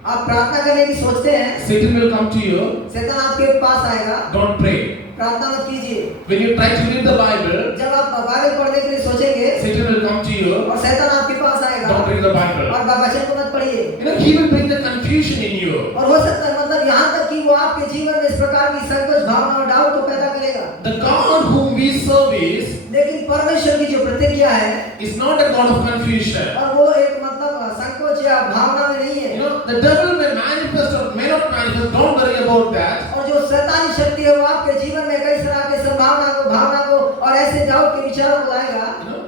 आप प्रार्थना करने की सोचते हैं, Satan will come to you. शैतान आपके पास आएगा। Don't pray. प्रार्थना मत कीजिए। When you try to read the Bible, जब आप बाइबल पढ़ने के लिए सोचेंगे, Satan will come to you. और शैतान आपके पास आएगा। Don't read the Bible. और वचन को मत पढ़िए। You know, he will bring the confusion in you. और हो सकता है मतलब यहाँ तक कि वो आपके जीवन में इस प्रकार की संकोच भावना और डाउट को पैदा करेगा। The God whom we serve लेकिन परमेश्वर की जो प्रतिज्ञा है, is not a God of confusion. और वो एक मतलब संकोच या भावना में नहीं है। You know, the devil may manifest or may not manifest. Don't worry about that. और जो शैतानी शक्ति है वो आपके जीवन में कई तरह के संभावना को, भावना को और ऐसे डाउट के विचारों को लाएगा। You know,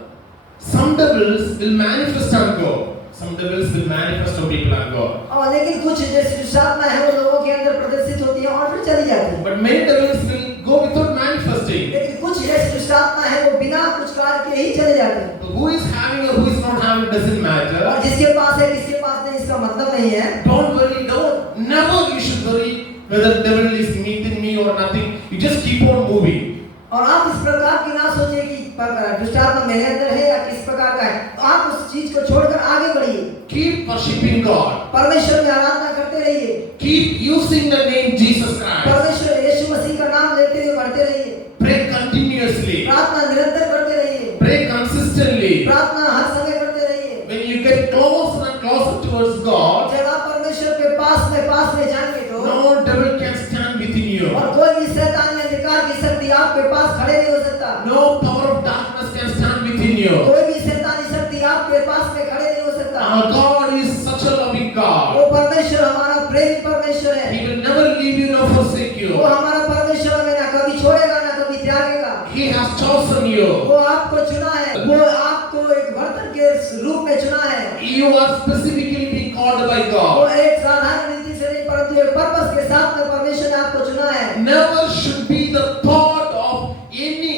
some devils will manifest and go. Some devils will manifest on people and go. और लेकिन कुछ जैसे दुष्टात्मा है वो लोगों के अंदर प्रदर्शित होती है और फिर चली जाती है। But many devils will go without manifesting. लेकिन कुछ जैसे दुष्टात्मा है वो बिना कुछ कार्य के ही चले जाते हैं। So who is having or who is not having doesn't matter. और जिसके पास है किसके पास नहीं इसका मतलब नहीं है। Don't worry. Don't. Never you should worry whether the devil is meeting me or nothing. You just keep on moving. और आप इस प्रकार की ना सोचिए कि दुष्टात्मा मेरे अंदर है या किस प्रकार का है। तो आप उस चीज को छोड़कर आगे बढ़िए। Keep worshiping God. परमेश्वर की आराधना करते रहिए। Keep using the name Jesus Christ. परमेश्वर यीशु मसीह का नाम लेते हुए बढ़ते रहिए। Pray continuously. प्रार्थना निरंतर करते रहिए। Pray consistently. प्रार्थना हर समय करते रहिए। When you get closer and closer towards God, जब आप परमेश्वर के पास में जाएंगे तो no devil can stand within you. और कोई भी शैतान या अंधकार की शक्ति आपके पास खड़े नहीं हो सकता। No power of darkness can stand within you. कोई भी शैतानी शक्ति आपके पास में खड़े नहीं हो सकता। Our God is such a loving God. वो परमेश्वर हमारा प्रेमी परमेश्वर है। He will never leave you nor forsake you. वो हमारा परमेश्वर हमें ना कभी छोड़ेगा ना कभी त्यागेगा। He has chosen you. वो आपको चुना है। वो आपको एक बर्तन के रूप में चुना है। You are specifically being called by वो God. एक साधारण रीति से नहीं परंतु एक पर्पस के साथ में परमेश्वर ने आपको चुना है। Never should be the thought of any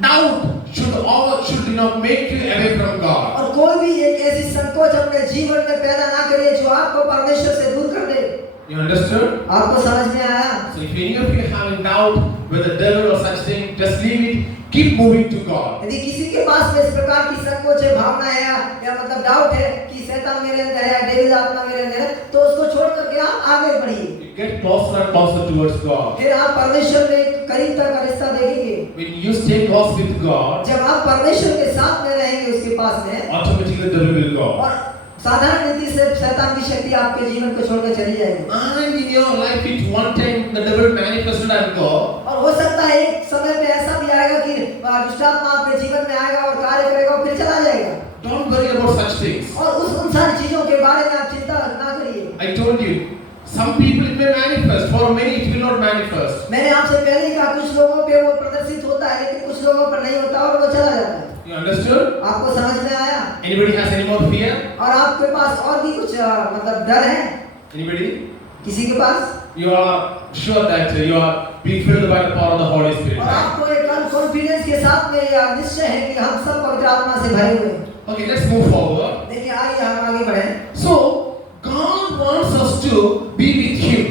doubt should not make you away from God. और कोई भी एक ऐसी संकोच अपने जीवन में पैदा ना करिए जो आपको परमेश्वर से दूर कर दे। You understood? आपको समझ में आया? So if any of you having doubt with the devil or such thing, just leave it. Keep moving to God. यदि किसी के पास में इस प्रकार की संकोच है, भावना है या मतलब डाउट है कि शैतान मेरे अंदर है, डेविल आत्मा मेरे अंदर है, तो उसको छोड़ करके आप आगे बढ़िए। You get closer and closer towards God. फिर आप परमेश्वर में करीब तक का रिश्ता देखेंगे। When you stay close with God, जब आप परमेश्वर के साथ में रहेंगे उसके पास में, automatically the devil will go. और साधारण रीति से शैतान की शक्ति आपके जीवन को छोड़कर चली जाएगी। And in your life, at one time, the devil manifested and go. और हो सकता है एक समय पे ऐसा भी आएगा कि दुष्टात्मा आपके जीवन में आएगा और कार्य करेगा और फिर चला जाएगा। Don't worry about such things. और उन सारी चीजों के बारे में आप चिंता ना करिए। I told you, some people it may manifest, for many it will not manifest. मैंने आपसे पहले ही कहा कुछ लोगों पे वो प्रदर्शित होता है लेकिन कुछ लोगों पर नहीं होता और वो चला जाता है। You understood? आपको समझ में आया? Anybody has any more fear? और आपके पास और भी कुछ मतलब डर है? Anybody? किसी के पास? You are sure that you are being filled by the power of the Holy Spirit. और आपको एक कॉन्फिडेंस के साथ में यह निश्चय है कि हम सब पवित्र आत्मा से भरे हुए हैं। Okay, let's move forward. देखिए आइए हम आगे बढ़ें। So, God wants us to be with Him.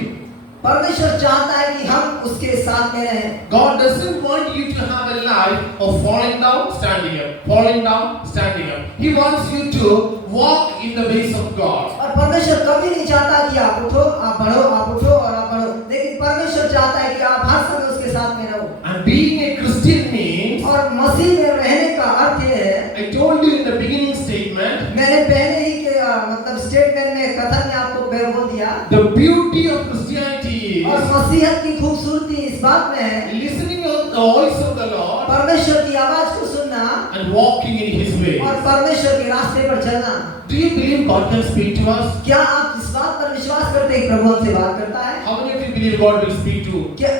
परमेश्वर चाहता है कि हम उसके साथ में रहें। God doesn't want you to have a life of falling down, standing up, falling down, standing up. He wants you to walk in the ways of God. और परमेश्वर कभी नहीं चाहता कि आप उठो, आप बढ़ो, आप उठो और आप बढ़ो, लेकिन परमेश्वर चाहता है कि आप हर समय उसके साथ में रहो। And being a Christian means, और मसीह में रहने का अर्थ ये है, I told you in the beginning statement, मैंने पहले ही के मतलब स्टेटमेंट में कथन में आपको बोल दिया, the beauty of Christianity और is मसीहत की खूबसूरती इस बात में है, listening to the voice of the Lord परमेश्वर की आवाज को सुनना and walking in His way. और परमेश्वर के रास्ते पर चलना। Do you believe God can speak to us? क्या आप इस बात पर विश्वास करते हैं कि प्रभु हमसे बात करता है? How many of you believe God will speak to क्या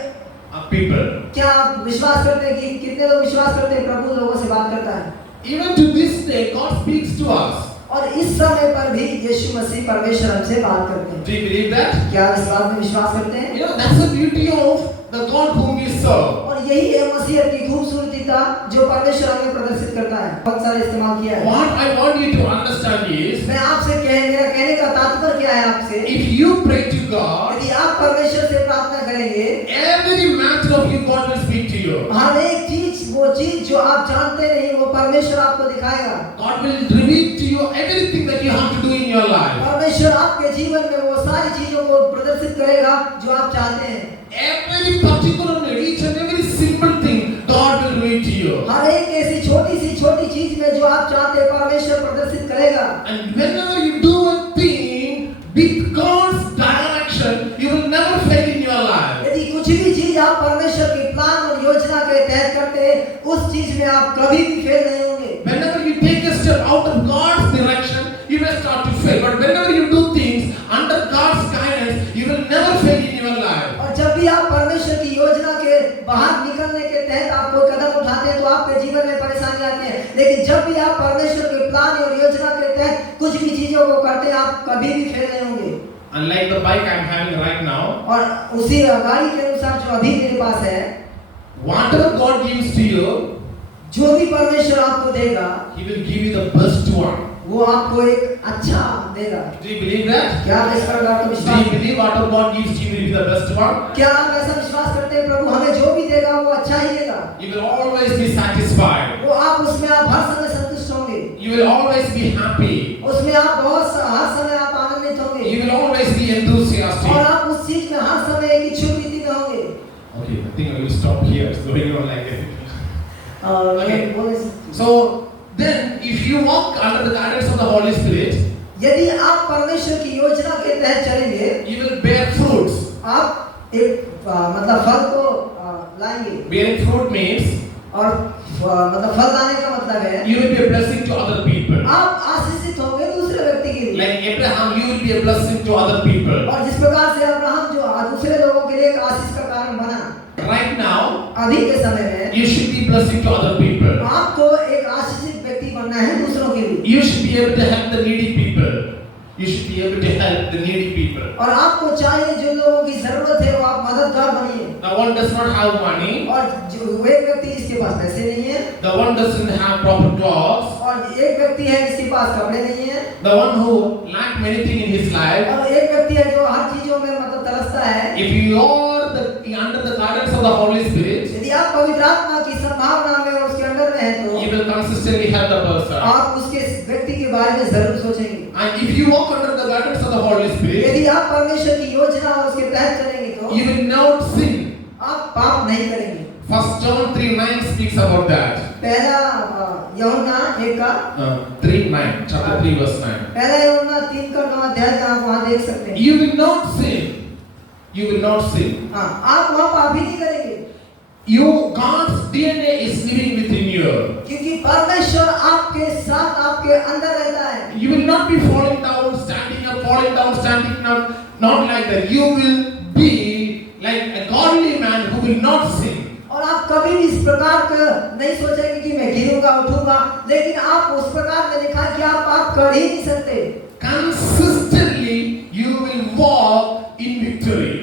people? क्या आप विश्वास करते हैं कि कितने लोग विश्वास करते हैं प्रभु लोगों से बात करता है? Even to this day, God speaks to us. और इस समय पर भी यीशु मसीह परमेश्वर हमसे बात करते हैं। Do you believe that? क्या आप इस बात में विश्वास करते हैं? You know, that's the beauty of the God whom we serve. और यही है मसीहत की खूबसूरती जो परमेश्वर हमें प्रदर्शित करता है। बहुत सारे इस्तेमाल किया है। What I want you to understand is, मैं आपसे मेरा कहने का तात्पर्य क्या है आपसे? if you pray to God, यदि आप परमेश्वर से प्रार्थना करेंगे, every matter of you, God will speak to you. हर एक चीज, वो चीज जो आप जानते नहीं, वो परमेश्वर आपको दिखाएगा। God will reveal to you everything that you have to do in your life. परमेश्वर आपके जीवन में वो सारी चीजों को प्रदर्शित करेगा जो आप चाहते हैं। Every particular need, each and every simple thing, God will reveal to you. हर एक ऐसी छोटी चीज में जो आप चाहते हैं परमेश्वर प्रदर्शित करेगा। And whenever you do a thing with God's direction, you will never fail in your life. यदि कुछ भी चीज आप परमेश्वर के प्लान और योजना के तहत करते हैं, उस चीज में आप कभी भी फेल नहीं होंगे। Whenever you take a step out of God's direction, you may start to fail. But whenever you do things under God's guidance, you will never fail in your life. और जब भी आप परमेश्वर की योजना के बाहर निकलने के तहत आप कोई कदम उठाते हैं तो आपके जीवन में परेशानी आती है, लेकिन जब भी आप परमेश्वर के प्लान और योजना के तहत कुछ भी चीजों को करते हैं, आप कभी भी फेल नहीं होंगे। Unlike the bike I'm having right now, और उसी गाड़ी के अनुसार जो अभी मेरे पास है, whatever God gives to you, जो भी परमेश्वर आपको देगा, He will give you the best one. वो आपको एक अच्छा देगा। Do you believe that? क्या आप इस प्रकार का Do विश्वास? you believe whatever God gives to you will be the best one? क्या आप ऐसा विश्वास करते हैं प्रभु हमें जो भी देगा वो अच्छा ही देगा? You will always be satisfied. वो आप उसमें आप हर समय संतुष्ट होंगे। You will always be happy. उसमें आप हर समय आप आनंदित होंगे। You will always be enthusiastic. और आप उस चीज में हर समय एक इच्छुक रीति में होंगे। Okay, I think I will stop here. It's going on like this. Okay. So then, if you walk under the guidance of the Holy Spirit, यदि आप परमेश्वर की योजना के तहत चलेंगे, you will bear fruits. आप एक मतलब फल को लाएंगे। Bearing fruit means और मतलब फल लाने का मतलब है you will be a blessing to other people. आप आशीषित होंगे दूसरे व्यक्ति के लिए। Like Abraham, you will be a blessing to other people. और जिस प्रकार से अब्राहम जो दूसरे लोगों के लिए एक आशीष का कारण बना, Right now, अभी के समय में you should be a blessing to other people. आपको एक आशीषित व्यक्ति बनना है दूसरों के लिए। You should be able to help the needy people. You should be able to help the needy people. और आपको चाहिए जो लोगों की जरूरत है वो आप मददगार बनिए। The one does not have money. और जो एक व्यक्ति जिसके पास पैसे नहीं है, The one doesn't have proper clothes. और एक व्यक्ति है जिसके पास कपड़े नहीं है, The one who lack many things in his life. और एक व्यक्ति है जो हर चीजों में मतलब तरसता है। If you are under the guidance of the Holy Spirit, यदि आप पवित्र आत्मा की संभावना में और उसके अंडर में हैं तो you will consistently help the person. आप उसके व्यक्ति के बारे में जरूर सोचेंगे। And if you walk under the guidance of the Holy Spirit, यदि आप परमेश्वर की योजना और उसके तहत चलेंगे तो you will not sin. आप पाप नहीं करेंगे। 1 John 3:9 speaks about that. पहला यूहन्ना 1 का 3:9, chapter 3 verse 9. पहला यूहन्ना 3 का 9 अध्याय का आप वहाँ देख सकते हैं। You will not sin. You will not sin. हाँ, आप वहाँ पाप ही नहीं करेंगे। God's DNA is living within you. क्योंकि परमेश्वर आपके साथ आपके अंदर रहता है। You will not be falling down, standing up, falling down, standing up. Not like that. You will be like a godly man who will not sin. और आप कभी भी इस प्रकार का नहीं सोचेंगे कि मैं गिरूंगा उठूंगा, लेकिन आप उस प्रकार में लिखा कि आप पाप कर ही नहीं सकते। Consistently, you will walk in victory.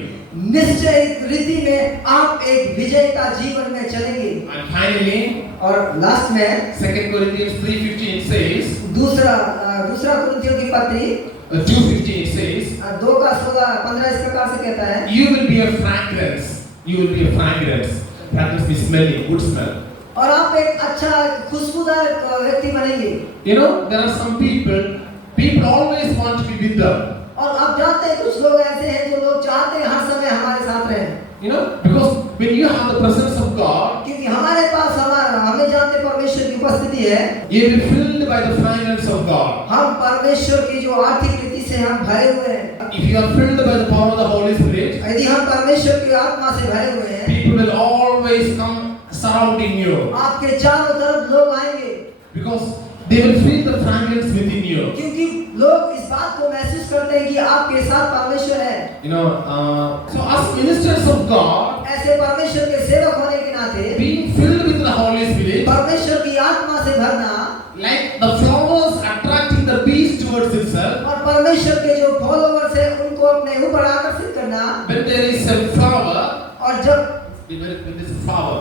निश्चय रीति में आप एक विजयता जीवन में चलेंगे। And finally, और लास्ट में 2 Corinthians 3:15 says, दूसरा कुरिन्थियों की पत्री 2:15 says, 2 का 16-15 इस प्रकार से कहता है, you will be a fragrance. You will be a fragrance. Fragrance means smelling, good smell. और आप एक अच्छा खुशबूदार व्यक्ति बनेंगे। You know, there are some people people always want to be with them. और आप जानते हैं कुछ लोग ऐसे हैं जो लोग चाहते हैं हर समय हमारे साथ रहें, You know, because when you have the presence of God, क्योंकि हमारे पास हमें जानते हैं परमेश्वर की उपस्थिति है, you will be filled by the fragrance of God. हम परमेश्वर की जो आर्थिक रीति से हम भरे हुए हैं, If you are filled by the power of the Holy Spirit, यदि हम परमेश्वर की आत्मा से भरे हुए हैं, people will always come surrounding you आपके चारों तरफ लोग आएंगे, because they will feel the fragrance within you. क्योंकि लोग इस बात को महसूस करते हैं कि आपके साथ परमेश्वर है। You know, so as ministers of God, ऐसे परमेश्वर के सेवक होने के नाते being filled with the Holy Spirit, परमेश्वर की आत्मा से भरना, like the flowers attracting the bees towards itself. और परमेश्वर के जो फॉलोवर्स हैं उनको अपने ऊपर आकर्षित करना, When there is a flower, और जब when there is a flower,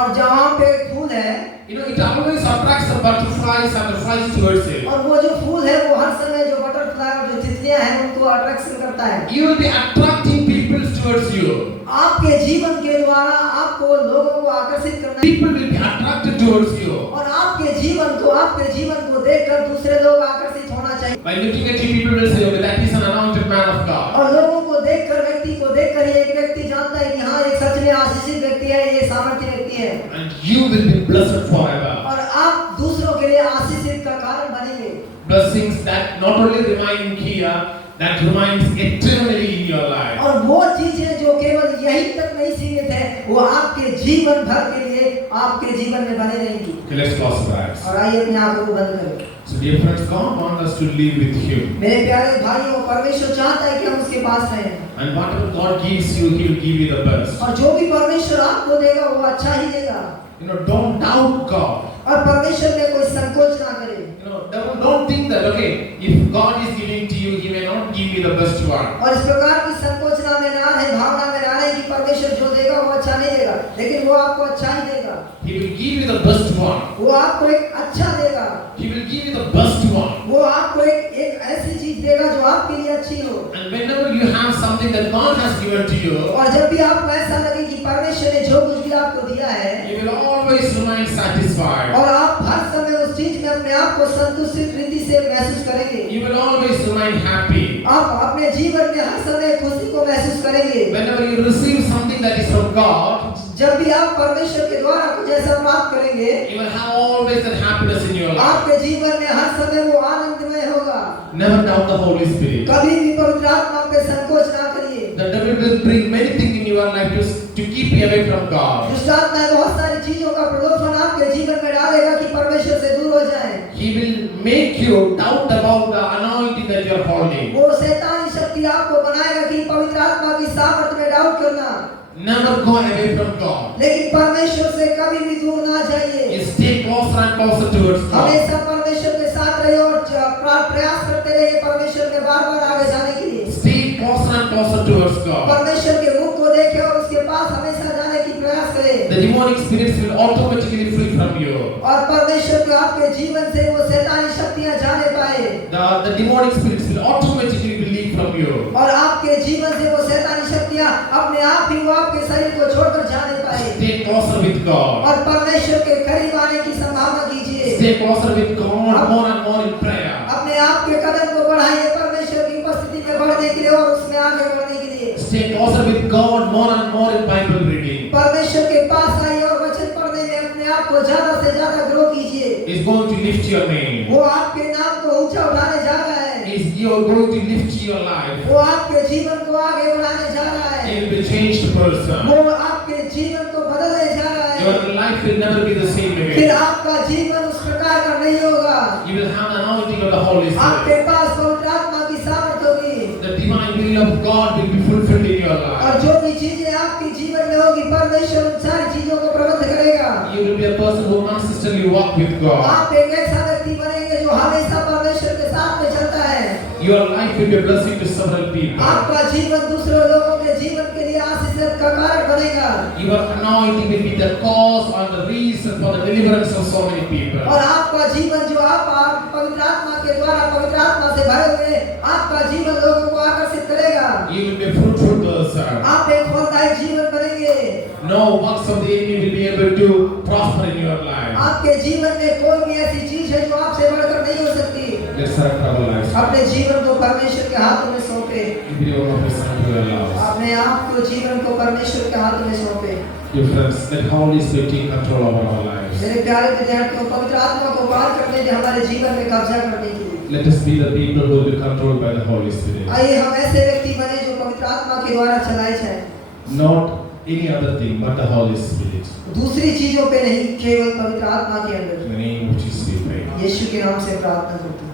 और जहाँ पे फूल है, you know, it always attracts the butterflies and the flies towards it. और वो जो फूल है वो हर समय जो बटरफ्लाई और जो तितलियां हैं उनको अट्रैक्शन करता है। You will be attracting people towards you. आपके जीवन के द्वारा आपको लोगों को आकर्षित करना है, People will be attracted towards you. और आपके जीवन को देखकर दूसरे लोग आकर्षित होना चाहिए। By looking at you, people will say, "Okay, that is an anointed man of God." और लोगों को देखकर ही एक व्यक्ति जानता है कि हाँ एक सच में आशीषित व्यक्ति है, ये सामर्थ्य व्यक्ति है, And you will be blessed forever. और आप दूसरों के लिए आशीषित का कारण बनेंगे। Blessings that not only remain here, that remains eternally in your life. और वो चीजें जो केवल यहीं तक नहीं सीमित है, वो आपके जीवन भर के लिए आपके जीवन में बने रहेंगी। Okay, let's close our eyes. और आइए अपने आंखों को बंद करें। So, dear friends, God wants us to live with Him. मेरे प्यारे भाइयों, परमेश्वर चाहता है कि हम उसके पास रहें, And whatever God gives you, He will give you the best. और जो भी परमेश्वर आपको देगा वो अच्छा ही देगा, You know, don't doubt God. और परमेश्वर में कोई संकोच ना करे। You know, don't think that, okay, if God is giving to you, He may not give you the best one. और इस प्रकार की संकोचना में ना रहे, भावना में ना रहे कि परमेश्वर जो देगा वो अच्छा नहीं देगा, लेकिन वो आपको अच्छा ही देगा। He will give you the best one. वो आपको एक अच्छा देगा, He will give you the best one. वो आपको एक ऐसी चीज देगा जो आपके लिए अच्छी हो। And whenever you have something that God has given to you, और जब भी आपको ऐसा लगे कि परमेश्वर ने जो कुछ भी आपको दिया है, you will always remain satisfied. और आप हर समय उस चीज में अपने आप को संतुष्टित रीति से महसूस करेंगे, You will always remain happy. आप अपने जीवन में हर समय खुशी को महसूस करेंगे। Whenever you receive something that is from God, जब भी आप परमेश्वर के द्वारा कुछ ऐसा प्राप्त करेंगे, you will have always that happiness in your life. आपके जीवन में हर समय वो आनंदमय होगा। Never doubt the Holy Spirit. कभी भी पवित्र आत्मा पे संकोच ना करिए। The devil will bring many things in your life to keep you away from God. दुष्ट आत्मा बहुत सारी चीजों का प्रलोभन आपके जीवन में डालेगा कि परमेश्वर से दूर हो जाए। He will make you doubt about the anointing that you are holding. वो शैतानी शक्ति आपको बनाएगा कि पवित्र आत्मा की सामर्थ्य में डाउट करना। Never go away from God. लेकिन परमेश्वर से कभी भी दूर ना जाइए। You stay closer and closer towards God. हमेशा परमेश्वर के साथ रहिए और प्रयास करते रहिए परमेश्वर के बार-बार आगे जाने के लिए। Stay closer and closer towards God. परमेश्वर के मुख को देखें और उसके पास हमेशा जाने की प्रयास करें। The demonic spirits will automatically flee from you. और परमेश्वर के आपके जीवन से वो शैतानी शक्तियां जाने पाए। The demonic spirits will automatically leave from you. और आपके जीवन से वो शैतानी शक्तियां अपने आप ही वो आपके शरीर को छोड़कर जाने पाए। Stay closer with God. और परमेश्वर के करीब आने की संभावना कीजिए। Stay closer with God more and more in prayer. अपने आप के कदम को बढ़ाइए परमेश्वर की उपस्थिति में बढ़ने के लिए और उसमें आगे बढ़ने के लिए। Stay closer with God more and more in Bible reading. परमेश्वर के पास आइए और वचन पढ़ने में अपने आप को ज्यादा से ज्यादा ग्रो कीजिए। He's going to lift your name. वो आपके नाम को ऊंचा उठाने जा रहा है। You're going to lift your life. वो आपके जीवन को आगे बढ़ाने जा रहा है। You will be a changed person. वो आपके जीवन को बदलने जा रहा है। Your life will never be the same फिर again. आपका जीवन उस प्रकार का नहीं होगा। You will have the anointing of the Holy आपके Spirit. पास पवित्र आत्मा की सामर्थ होगी। The divine will of God will be fulfilled in your life. और जो भी चीजें आपके जीवन में होगी परमेश्वर उन सारी चीजों को प्रबंध करेगा। You will be a person who consistently walk with God. आप एक ऐसा व्यक्ति बनेंगे जो हमेशा परमेश्वर के साथ में चलता है। Your life will be a blessing to several people. आपका जीवन दूसरे लोगों के जीवन के लिए आशीष का कारण बनेगा। Your anointing will be the cause or the reason for the deliverance of so many people. और आपका जीवन जो आप पवित्र आत्मा के द्वारा पवित्र आत्मा से भरे हुए आपका जीवन लोगों को आकर्षित करेगा। You will be a fruitful person. आप एक फलदायक जीवन बनेंगे। No works of the enemy will be able to prosper in your life. आपके जीवन में कोई भी ऐसी चीज है जो आपसे बढ़कर नहीं हो सकती। Let's surrender our lives. अपने जीवन को परमेश्वर के हाथों में सौंपे। Every one of us surrender our lives. अपने आप को जीवन को परमेश्वर के हाथों में सौंपे। Dear friends, let Holy Spirit take control over our lives. मेरे प्यारे विद्यार्थियों, पवित्र आत्मा को पार करने दे हमारे जीवन में कब्जा करने के लिए। Let us be the people who will be controlled by the Holy Spirit. आइए हम ऐसे व्यक्ति बने जो पवित्र आत्मा के द्वारा चलाए जाएं। Not any other thing but the Holy Spirit. दूसरी चीजों पे नहीं, केवल पवित्र आत्मा के अंदर। In the name of Jesus we pray. यीशु के नाम से प्रार्थना करते हैं।